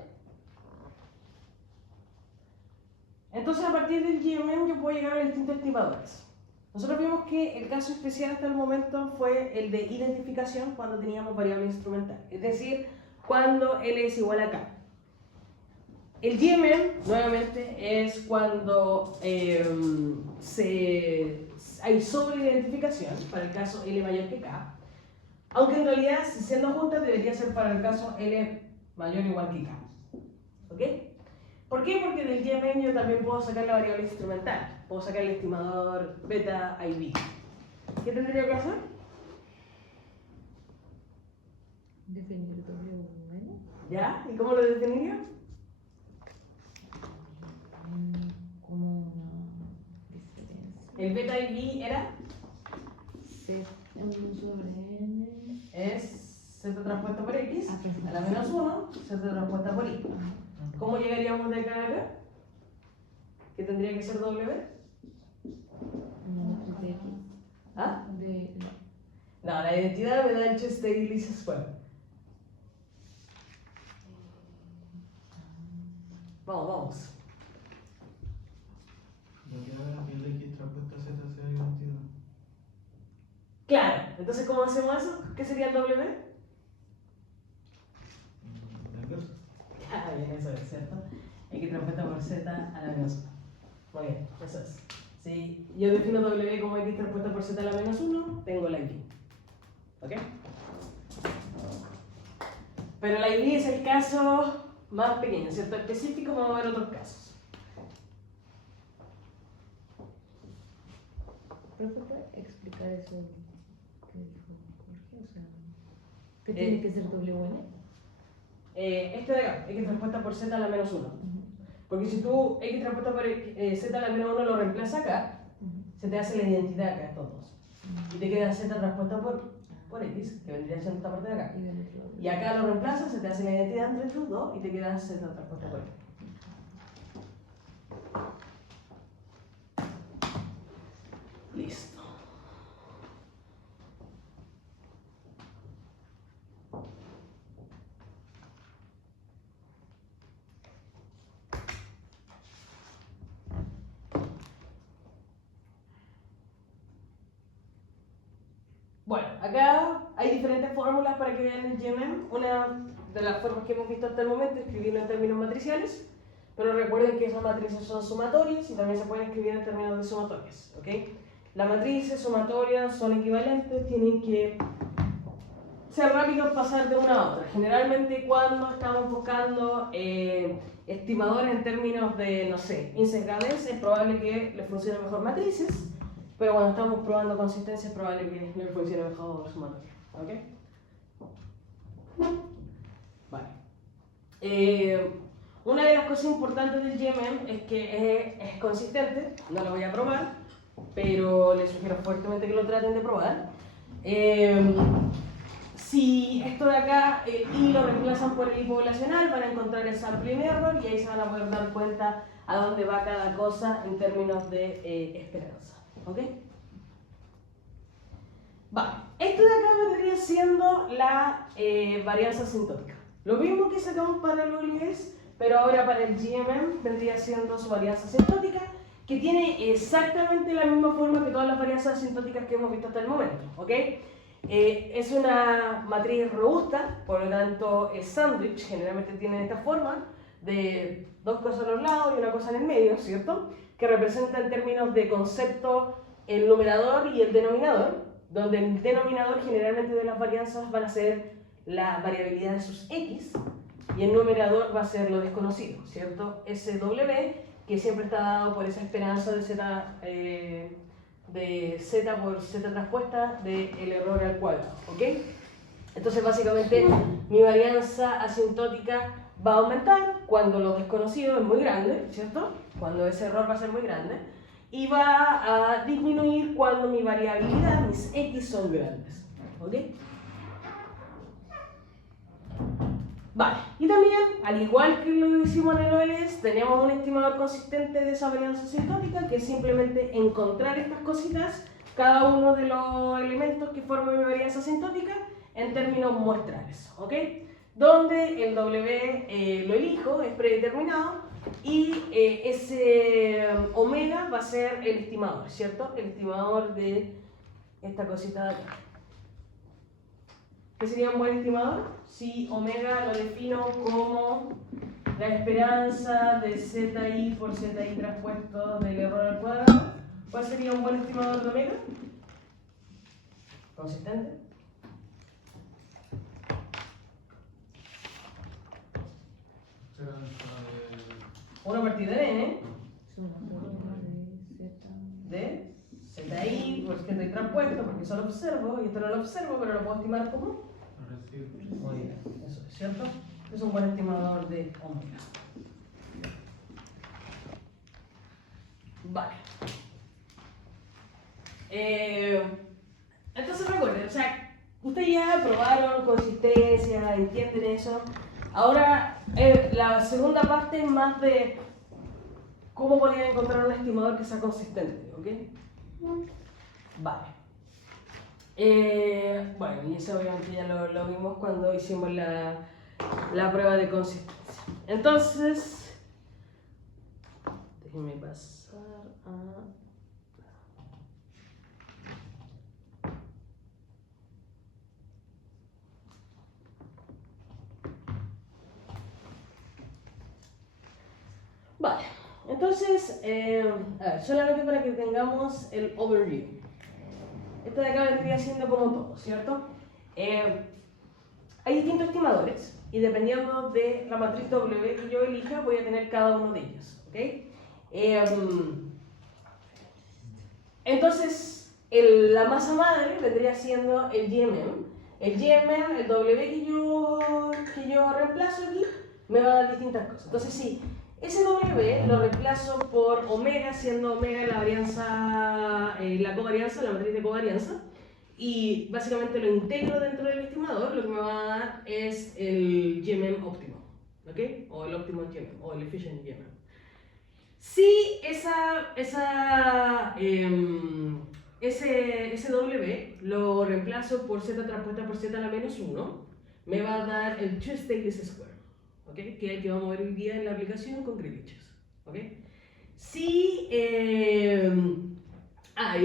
Entonces, a partir del GMM yo puedo llegar a los distintos estimadores. Nosotros vimos que el caso especial hasta el momento fue el de identificación cuando teníamos variable instrumental, es decir, cuando L es igual a K. El GMM, nuevamente, es cuando hay sobreidentificación, para el caso L mayor que K, aunque en realidad, si siendo juntas, debería ser para el caso L mayor o igual que K. ¿Ok? ¿Por qué? Porque del GMM yo también puedo sacar la variable instrumental. Puedo sacar el estimador beta IB. ¿Qué tendría que hacer? Definir W1. ¿Ya? ¿Y cómo lo definiría? Como una diferencia. El beta IB era, C sobre N. es Z transpuesta por X, Ah, perfecto. a la menos 1, Z transpuesta por Y. ¿Cómo llegaríamos de acá a acá? ¿Qué tendría que ser W? Una matriz de X. ¿Ah? De No, la identidad me da el Chester-Ellis Square. Vamos. No queda que el X transpuesta a Z sea identidad. Claro, entonces ¿cómo hacemos eso? ¿Qué sería el W? La inversa. Ah, bien, eso es, ¿cierto? X transpuesta por Z a la menos 1. Muy bien, eso es. Si yo defino W como X transpuesta por Z a la menos 1, tengo la ID. ¿Ok? Pero la ID es el caso más pequeño, ¿cierto? Específico, vamos a ver otros casos. ¿Profe puede explicar eso que dijo Jorge? O sea, ¿qué tiene que ser WN? Este de acá, X transpuesta por Z a la menos 1. Porque si tú X transpuesta por Z a la menos 1 lo reemplazas acá, se te hace la identidad acá, estos dos. Y te queda Z transpuesta por X, que vendría siendo esta parte de acá. Y acá lo reemplazas, se te hace la identidad entre estos dos y te queda Z transpuesta por X. Listo. Bueno, acá hay diferentes fórmulas para que vean el GMM. Una de las formas que hemos visto hasta el momento es escribirlo en términos matriciales, pero recuerden que esas matrices son sumatorias y también se pueden escribir en términos de sumatorias, ¿ok? Las matrices sumatorias son equivalentes, tienen que ser rápidos pasar de una a otra. Generalmente cuando estamos buscando estimadores en términos de, no sé, insegradez, es probable que les funcionen mejor matrices, pero cuando estamos probando consistencia es probable que les funcione mejor sumatoria. ¿Ok? Vale. Una de las cosas importantes del GMM es que es consistente, no lo voy a probar, pero les sugiero fuertemente que lo traten de probar. Si esto de acá, el I lo reemplazan por el I poblacional, van a encontrar el sampling error y ahí se van a poder dar cuenta a dónde va cada cosa en términos de esperanza. ¿Ok? Vale, esto de acá vendría siendo la varianza asintótica. Lo mismo que sacamos para el OLS, pero ahora para el GMM vendría siendo su varianza asintótica, que tiene exactamente la misma forma que todas las varianzas asintóticas que hemos visto hasta el momento. ¿Ok? Es una matriz robusta, por lo tanto es sándwich, generalmente tiene esta forma de dos cosas a los lados y una cosa en el medio, ¿cierto? Que representa en términos de concepto el numerador y el denominador, donde el denominador generalmente de las varianzas van a ser la variabilidad de sus x y el numerador va a ser lo desconocido, ¿cierto? SW, que siempre está dado por esa esperanza de z por z transpuesta del error al cuadrado, ¿ok? Entonces básicamente mi varianza asintótica va a aumentar cuando lo desconocido es muy grande, ¿cierto? Cuando ese error va a ser muy grande, y va a disminuir cuando mi variabilidad, mis x son grandes, ¿ok? Vale, y también, al igual que lo hicimos en el OLS, tenemos un estimador consistente de esa varianza asintótica, que es simplemente encontrar estas cositas, cada uno de los elementos que forman mi varianza asintótica, en términos muestrales, ¿ok? donde el W lo elijo, es predeterminado, y ese omega va a ser el estimador, ¿cierto? El estimador de esta cosita de acá. ¿Qué sería un buen estimador? Si omega lo defino como la esperanza de ZI por ZI traspuesto del error al cuadrado, ¿cuál sería un buen estimador de omega? ¿Consistente? Esperanza de... 1 partido de n Suma de ZI por ZI traspuesto, porque eso lo observo, y esto no lo observo, pero lo puedo estimar como Recibo. omega. Eso es cierto. Es un buen estimador de omega. Vale. Entonces recuerden, o sea, ustedes ya probaron consistencia, entienden eso. Ahora, la segunda parte es más de cómo podrían encontrar un estimador que sea consistente, ¿ok? Vale. Bueno, y eso obviamente ya lo vimos cuando hicimos la prueba de consistencia. Entonces, déjenme pasar a... Vale, entonces, a ver, solamente para que tengamos el overview. Esto de acá vendría siendo como todo, ¿cierto? Hay distintos estimadores y dependiendo de la matriz W que yo elija, voy a tener cada uno de ellos, ¿ok? Entonces, la masa madre vendría siendo el GMM. El GMM, el W que yo reemplazo aquí, me va a dar distintas cosas. Entonces, sí, ese W lo reemplazo por omega, siendo omega la varianza, la covarianza, la matriz de covarianza, y básicamente lo integro dentro del estimador. Lo que me va a dar es el GMM óptimo, ¿ok? O el óptimo GMM, o el efficient GMM. Si ese W lo reemplazo por Z transpuesta por Z a la menos 1, me va a dar el two stateless square. ¿Okay? Que es el que vamos a ver hoy día en la aplicación con Grealich's, ¿okay? Si, y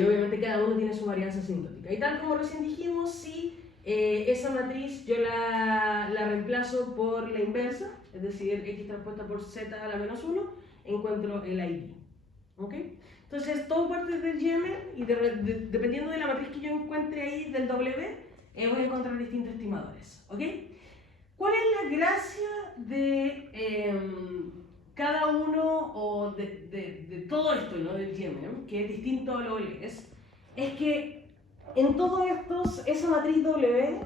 obviamente cada uno tiene su varianza asintótica. Y tal como recién dijimos, si esa matriz yo la reemplazo por la inversa, es decir, X transpuesta por Z a la menos 1, encuentro el ID. ¿Okay? Entonces, todo parte del GMM y dependiendo de la matriz que yo encuentre ahí del W, voy a encontrar distintos estimadores. ¿Okay? ¿Cuál es la gracia de cada uno o de todo esto, ¿no? Del GMM, que es distinto a lo OLS? Es que en todos estos, esa matriz W,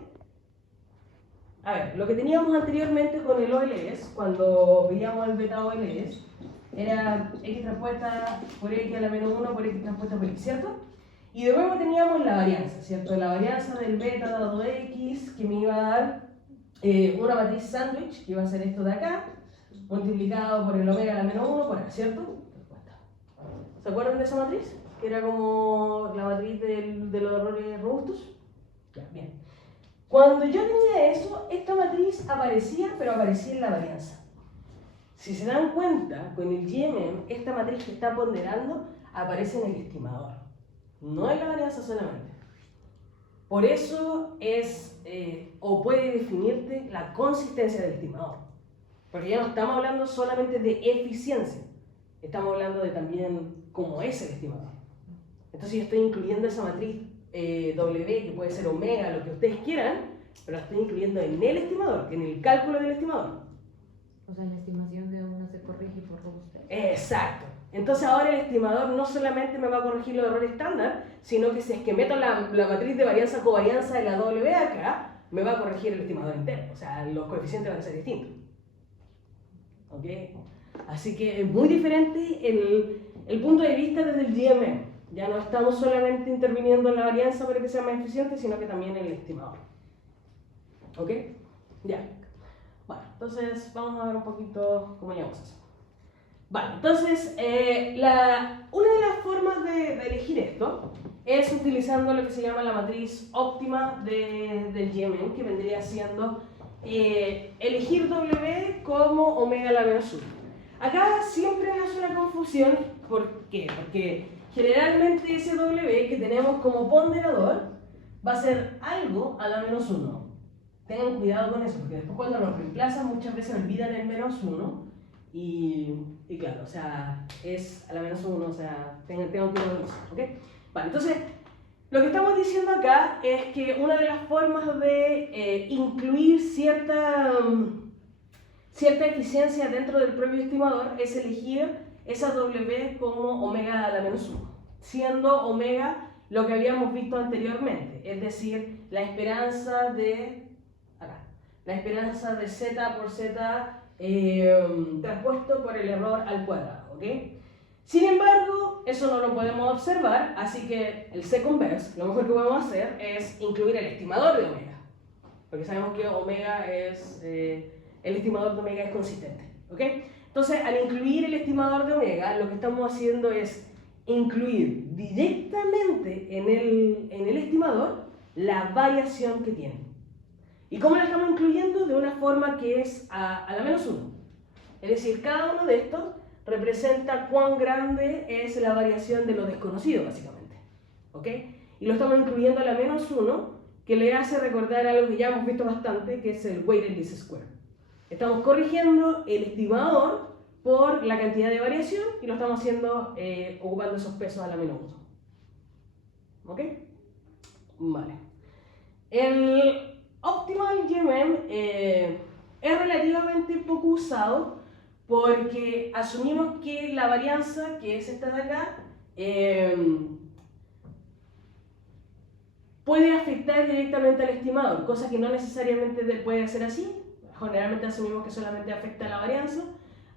a ver, lo que teníamos anteriormente con el OLS, cuando veíamos el beta OLS, era X transpuesta por X a la menos 1 por X transpuesta por X, ¿cierto? Y de nuevo teníamos la varianza, ¿cierto? La varianza del beta dado X, que me iba a dar una matriz sándwich, que iba a ser esto de acá, multiplicado por el omega a la menos 1 por acá, ¿cierto? ¿Se acuerdan de esa matriz? Que era como la matriz de los errores robustos. Ya, bien. Cuando yo tenía eso, esta matriz aparecía, pero aparecía en la varianza. Si se dan cuenta, con el GMM, esta matriz que está ponderando aparece en el estimador, no en la varianza solamente. Por eso es, o puede definirte la consistencia del estimador. Porque ya no estamos hablando solamente de eficiencia, estamos hablando de también cómo es el estimador. Entonces yo estoy incluyendo esa matriz W, que puede ser omega, lo que ustedes quieran, pero la estoy incluyendo en el estimador, en el cálculo del estimador. O sea, en la estimación de una se corrige por robustez. Exacto. Entonces ahora el estimador no solamente me va a corregir los errores estándar, sino que si es que meto la matriz de varianza-covarianza de la W acá, me va a corregir el estimador entero. O sea, los coeficientes van a ser distintos. ¿Ok? Así que es muy diferente el punto de vista desde el GMM. Ya no estamos solamente interviniendo en la varianza para que sea más eficiente, sino que también en el estimador. ¿Ok? Ya. Bueno, entonces vamos a ver un poquito cómo llevamos eso. Vale, entonces una de las formas de elegir esto es utilizando lo que se llama la matriz óptima del GMM, que vendría siendo elegir W como omega a la menos 1. Acá siempre me hace una confusión. ¿Por qué? Porque generalmente ese W que tenemos como ponderador va a ser algo a la menos 1. Tengan cuidado con eso, porque después cuando lo reemplazan muchas veces olvidan el menos 1 y claro, o sea, es a la menos 1, o sea, tengan cuidado con eso, ¿ok? Vale, entonces, lo que estamos diciendo acá es que una de las formas de incluir cierta eficiencia dentro del propio estimador es elegir esa W como omega a la menos 1, siendo omega lo que habíamos visto anteriormente, es decir, la esperanza de z por z traspuesto por el error al cuadrado, ¿ok? Sin embargo, eso no lo podemos observar, así que el second best, lo mejor que podemos hacer es incluir el estimador de omega, porque sabemos que omega es, el estimador de omega es consistente, ¿ok? Entonces, al incluir el estimador de omega, lo que estamos haciendo es incluir directamente en el estimador la variación que tiene. ¿Y cómo la estamos incluyendo? De una forma que es a la menos 1. Es decir, cada uno de estos representa cuán grande es la variación de lo desconocido, básicamente. ¿Ok? Y lo estamos incluyendo a la menos 1, que le hace recordar algo que ya hemos visto bastante, que es el weighted least square. Estamos corrigiendo el estimador por la cantidad de variación y lo estamos haciendo ocupando esos pesos a la menos 1. ¿Ok? Vale. El Optimal GMM es relativamente poco usado porque asumimos que la varianza, que es esta de acá, puede afectar directamente al estimador, cosa que no necesariamente puede ser así. Generalmente asumimos que solamente afecta a la varianza.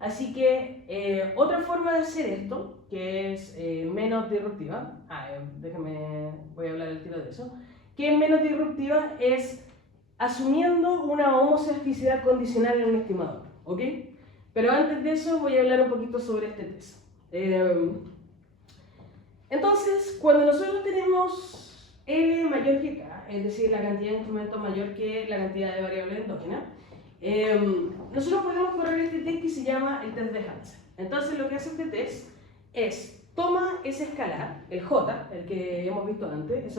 Así que otra forma de hacer esto, que es menos disruptiva, voy a hablar al tiro de eso, que es menos disruptiva es asumiendo una homocesticidad condicional en un estimador, ¿ok? Pero antes de eso voy a hablar un poquito sobre este test. Entonces, cuando nosotros tenemos L mayor que K, es decir, la cantidad de instrumentos mayor que la cantidad de variables endógenas, nosotros podemos correr este test que se llama el test de Hansen. Entonces, lo que hace este test es, toma ese escalar, el J, el que hemos visto antes,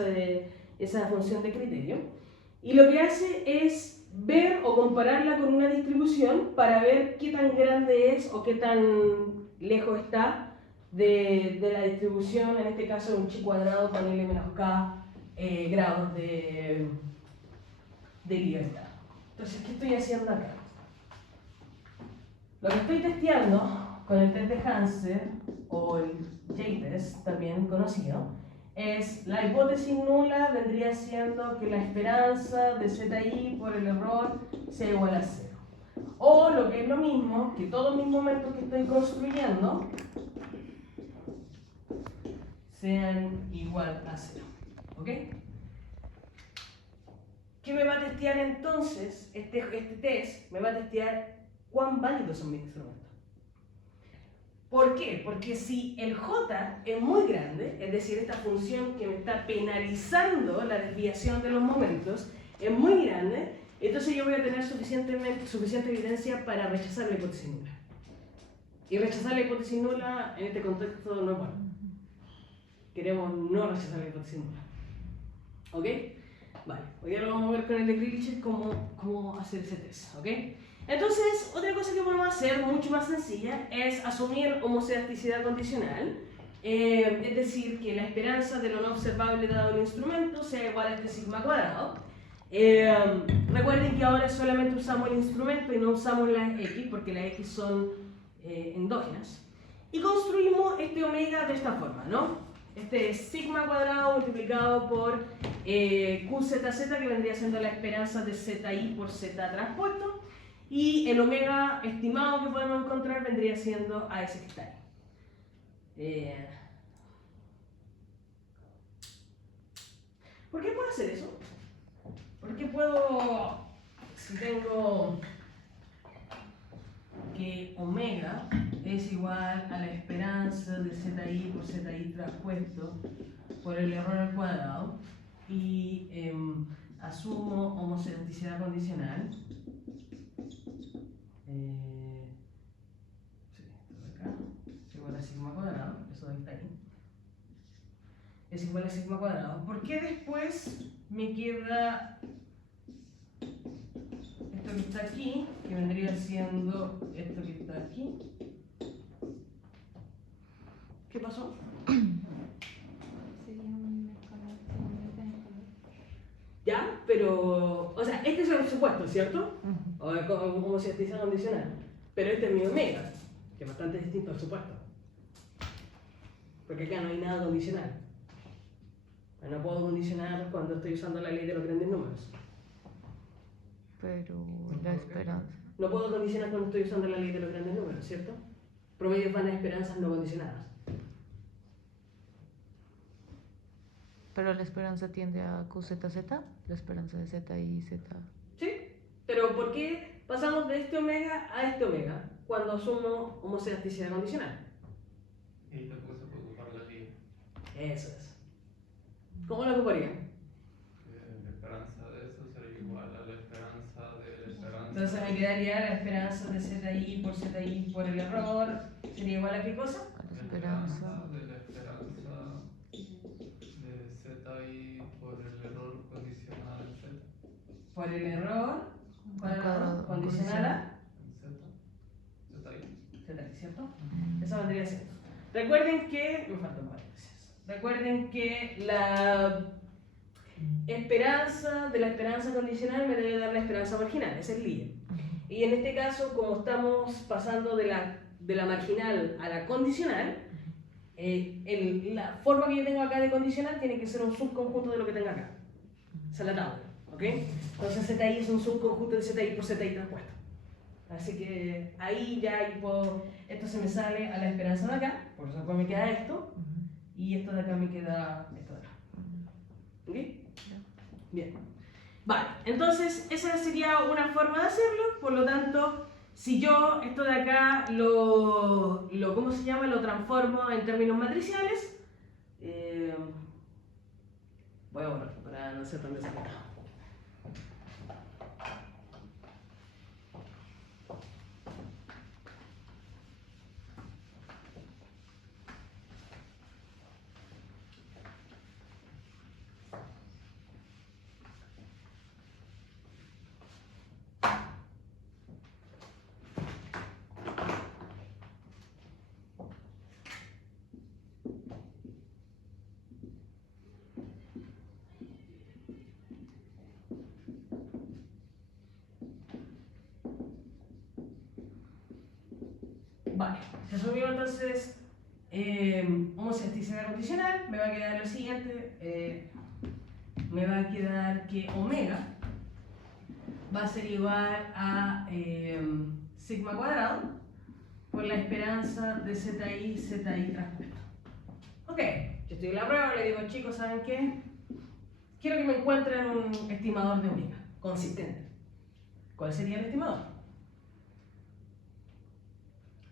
esa función de criterio, y lo que hace es ver o compararla con una distribución para ver qué tan grande es o qué tan lejos está de la distribución, en este caso un chi cuadrado con L menos K grados de libertad. Entonces, ¿qué estoy haciendo acá? Lo que estoy testeando con el test de Hansen, o el J-test también conocido, es la hipótesis nula vendría siendo que la esperanza de ZI por el error sea igual a 0. O lo que es lo mismo, que todos mis momentos que estoy construyendo sean igual a 0. ¿Ok? ¿Qué me va a testear entonces? Este test me va a testear cuán válidos son mis instrumentos. ¿Por qué? Porque si el J es muy grande, es decir, esta función que me está penalizando la desviación de los momentos es muy grande, entonces yo voy a tener suficiente evidencia para rechazar la hipótesis nula. Y rechazar la hipótesis nula en este contexto no es bueno. Queremos no rechazar la hipótesis nula. ¿Ok? Vale, hoy ahora lo vamos a ver con el de Krilich cómo hacer ese test. ¿Ok? Entonces, otra cosa que podemos hacer, mucho más sencilla, es asumir homocedasticidad condicional, es decir, que la esperanza de lo no observable dado el instrumento sea igual a este sigma cuadrado. Recuerden que ahora solamente usamos el instrumento y no usamos las X, porque las X son endógenas. Y construimos este omega de esta forma, ¿no? Este es sigma cuadrado multiplicado por QZZ, que vendría siendo la esperanza de ZI por Z transpuesto. Y el omega estimado que podemos encontrar vendría siendo a ese que está ahí. ¿Por qué puedo hacer eso? ¿Por qué puedo, si tengo que omega es igual a la esperanza de ZI por ZI transpuesto por el error al cuadrado y asumo homocedasticidad condicional? Sí, esto de acá. Es igual a sigma cuadrado. Eso de ahí está aquí. Es igual a sigma cuadrado. ¿Por qué después me queda esto que está aquí, que vendría siendo esto que está aquí? ¿Qué pasó? Sería un escalar, sería un escalar. Ya, pero, o sea, este es el supuesto, ¿cierto? Ujú. O como si estuviese condicional. Pero este es mi omega, que es bastante distinto al supuesto. Porque acá no hay nada condicional. No puedo condicionar cuando estoy usando la ley de los grandes números. Pero la esperanza. No puedo condicionar cuando estoy usando la ley de los grandes números, ¿cierto? Promedios van a esperanzas no condicionadas. Pero la esperanza tiende a QZZ, la esperanza de Z y Z. ¿Sí? Pero ¿por qué pasamos de este omega a este omega cuando asumo homocedasticidad condicional? Y tampoco se puede ocupar la línea. Eso es. ¿Cómo lo ocuparía? La esperanza de eso sería igual a la esperanza de la esperanza. Entonces me quedaría la esperanza de ZI por el error. ¿Sería igual a qué cosa? A la La esperanza. esperanza de la esperanza de ZI por el error condicional en Z. Por el error cuadrado Cuadrado, condicional a En Z. ZI. ZI, ¿cierto? Eso vendría siendo. Recuerden que. Me faltan paréntesis. Recuerden que la esperanza de la esperanza condicional me debe dar la esperanza marginal, ese es el líder. Y en este caso, como estamos pasando de la marginal a la condicional, la forma que yo tengo acá de condicional tiene que ser un subconjunto de lo que tengo acá. Esa es la tabla, ¿ok? Entonces ZI es un subconjunto de ZI por ZI transpuesto. Así que ahí ya puedo, esto se me sale a la esperanza de acá, por eso después me queda esto, y esto de acá me queda esto de acá. ¿Ok? Bien. Vale, entonces esa sería una forma de hacerlo, por lo tanto, si yo esto de acá ¿cómo se llama? Lo transformo en términos matriciales, voy a borrar para no ser tan desordenado. Vale, si asumimos entonces homocedasticidad condicional, me va a quedar lo siguiente, me va a quedar que omega va a ser igual a sigma cuadrado por la esperanza de ZI transpuesto. Ok, yo estoy en la prueba, le digo chicos, ¿saben qué? Quiero que me encuentren un estimador de omega, consistente. ¿Cuál sería el estimador?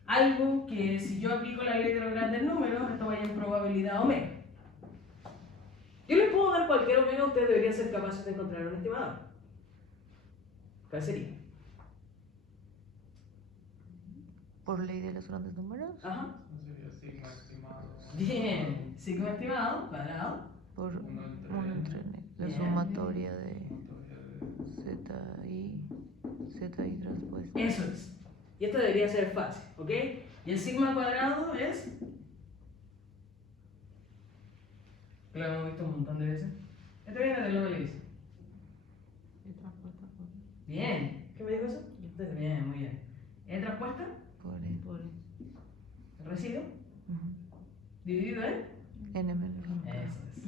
Algo que si yo aplico la ley de los grandes números, esto vaya en probabilidad omega. Yo les puedo dar cualquier omega, ustedes deberían ser capaces de encontrar un estimador. ¿Cuál sería? Por ley de los grandes números. Ajá. Sería sigma estimado. Bien. Sigma estimado, cuadrado. Por Uno entre 1 entre n. La Bien. sumatoria de Sumatoria de ZI transpuesto. Eso es. Y esto debería ser fácil, ¿ok? Y el sigma cuadrado es... Lo hemos visto un montón de veces. Esto viene de lo que le dice. Y transpuesta por Bien. ¿Qué me dijo eso? Entonces, bien, muy bien. ¿E transpuesta? Por n. El residuo. Ujú. Dividido en... N menos 1. Eso es.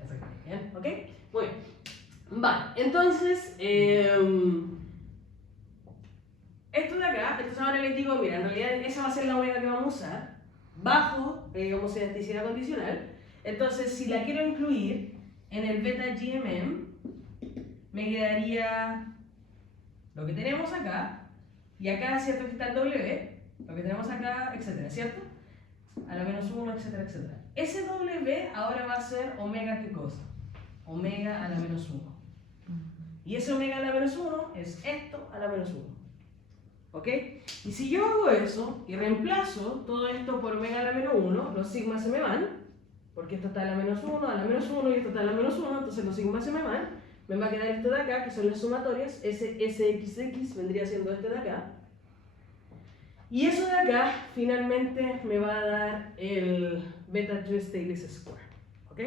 Exactamente. Bien, ¿ok? Muy bien. Vale, entonces... esto de acá, entonces ahora les digo, mira, en realidad esa va a ser la omega que vamos a usar, bajo homocedasticidad condicional. Entonces, si la quiero incluir en el beta GMM, me quedaría lo que tenemos acá, y acá, ¿cierto? Que está el W, lo que tenemos acá, etcétera, ¿cierto? A la menos 1, etcétera, etcétera. Ese W ahora va a ser omega, ¿qué cosa? Omega a la menos 1. Y ese omega a la menos 1 es esto a la menos 1. ¿ok? Y si yo hago eso y reemplazo todo esto por omega a la menos 1, los sigmas se me van, porque esto está a la menos 1, a la menos 1 y esto está a la menos 1, entonces los sigmas se me van, me va a quedar esto de acá, que son las sumatorias, SXX vendría siendo este de acá. Y eso de acá finalmente me va a dar el beta Stiglitz square, ¿ok?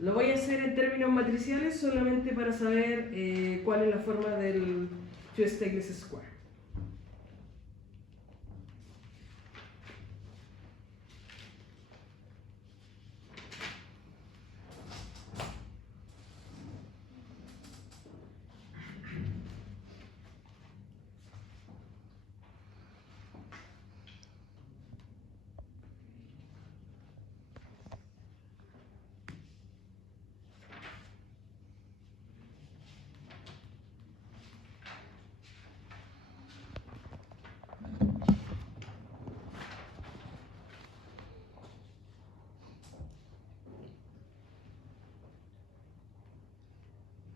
Lo voy a hacer en términos matriciales solamente para saber cuál es la forma del Stiglitz square.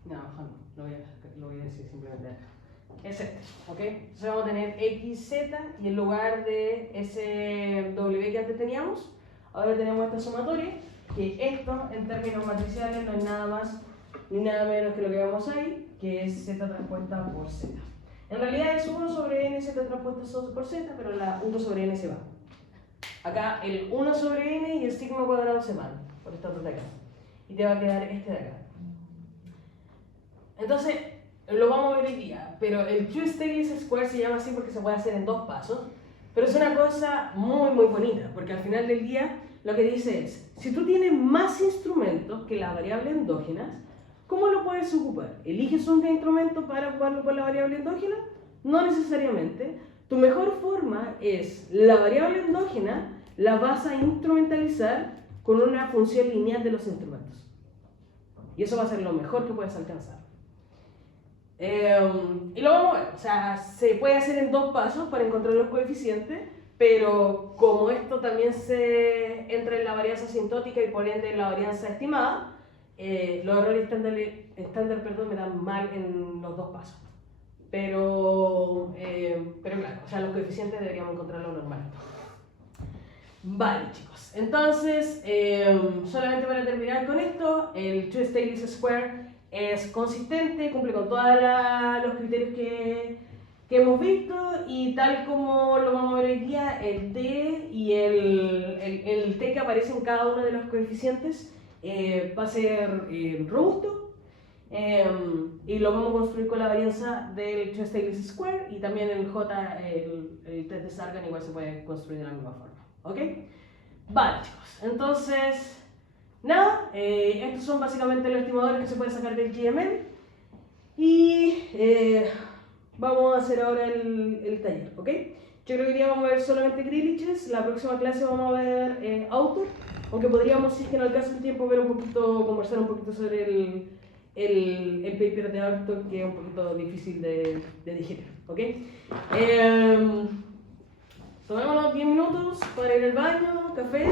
No, lo voy a decir simplemente acá. Es este, ¿ok? Entonces vamos a tener XZ y en lugar de ese W que antes teníamos, ahora tenemos esta sumatoria, que esto en términos matriciales no es nada más ni nada menos que lo que vemos ahí, que es Z transpuesta por Z. En realidad es 1 sobre N Z transpuesta por Z, pero la 1 sobre N se va. Acá el 1 sobre N y el sigma cuadrado se van, por esta otra de acá. Y te va a quedar este de acá. Entonces, lo vamos a ver hoy día, pero el Stiglitz square se llama así porque se puede hacer en 2 pasos, pero es una cosa muy bonita, porque al final del día lo que dice es, si tú tienes más instrumentos que las variables endógenas, ¿cómo lo puedes ocupar? ¿Eliges un instrumento para ocuparlo con la variable endógena? No necesariamente. Tu mejor forma es la variable endógena la vas a instrumentalizar con una función lineal de los instrumentos. Y eso va a ser lo mejor que puedes alcanzar. Y lo vamos a ver, o sea, se puede hacer en 2 pasos para encontrar los coeficientes, pero como esto también se entra en la varianza asintótica y por ende en la varianza estimada, los errores estándar me dan mal en los 2 pasos. Pero claro, o sea, los coeficientes deberíamos encontrarlo normal. Vale, chicos, entonces, solamente para terminar con esto, el Stiglitz square es consistente, cumple con todos los criterios que hemos visto y tal como lo vamos a ver hoy día, el t y el t que aparece en cada uno de los coeficientes va a ser robusto y lo vamos a construir con la varianza del Stiglitz square y también el j, el test de Sargan igual se puede construir de la misma forma, ¿ok? Vale, chicos, entonces... Nada, estos son básicamente los estimadores que se pueden sacar del GML y vamos a hacer ahora el taller, ¿ok? Yo creo que hoy día vamos a ver solamente Grealiches, la próxima clase vamos a ver Autor, aunque podríamos, si es que no alcanza el tiempo, conversar un poquito sobre el paper de Autor, que es un poquito difícil de digerir, ¿ok? Tomémonos 10 minutos para ir al baño, café.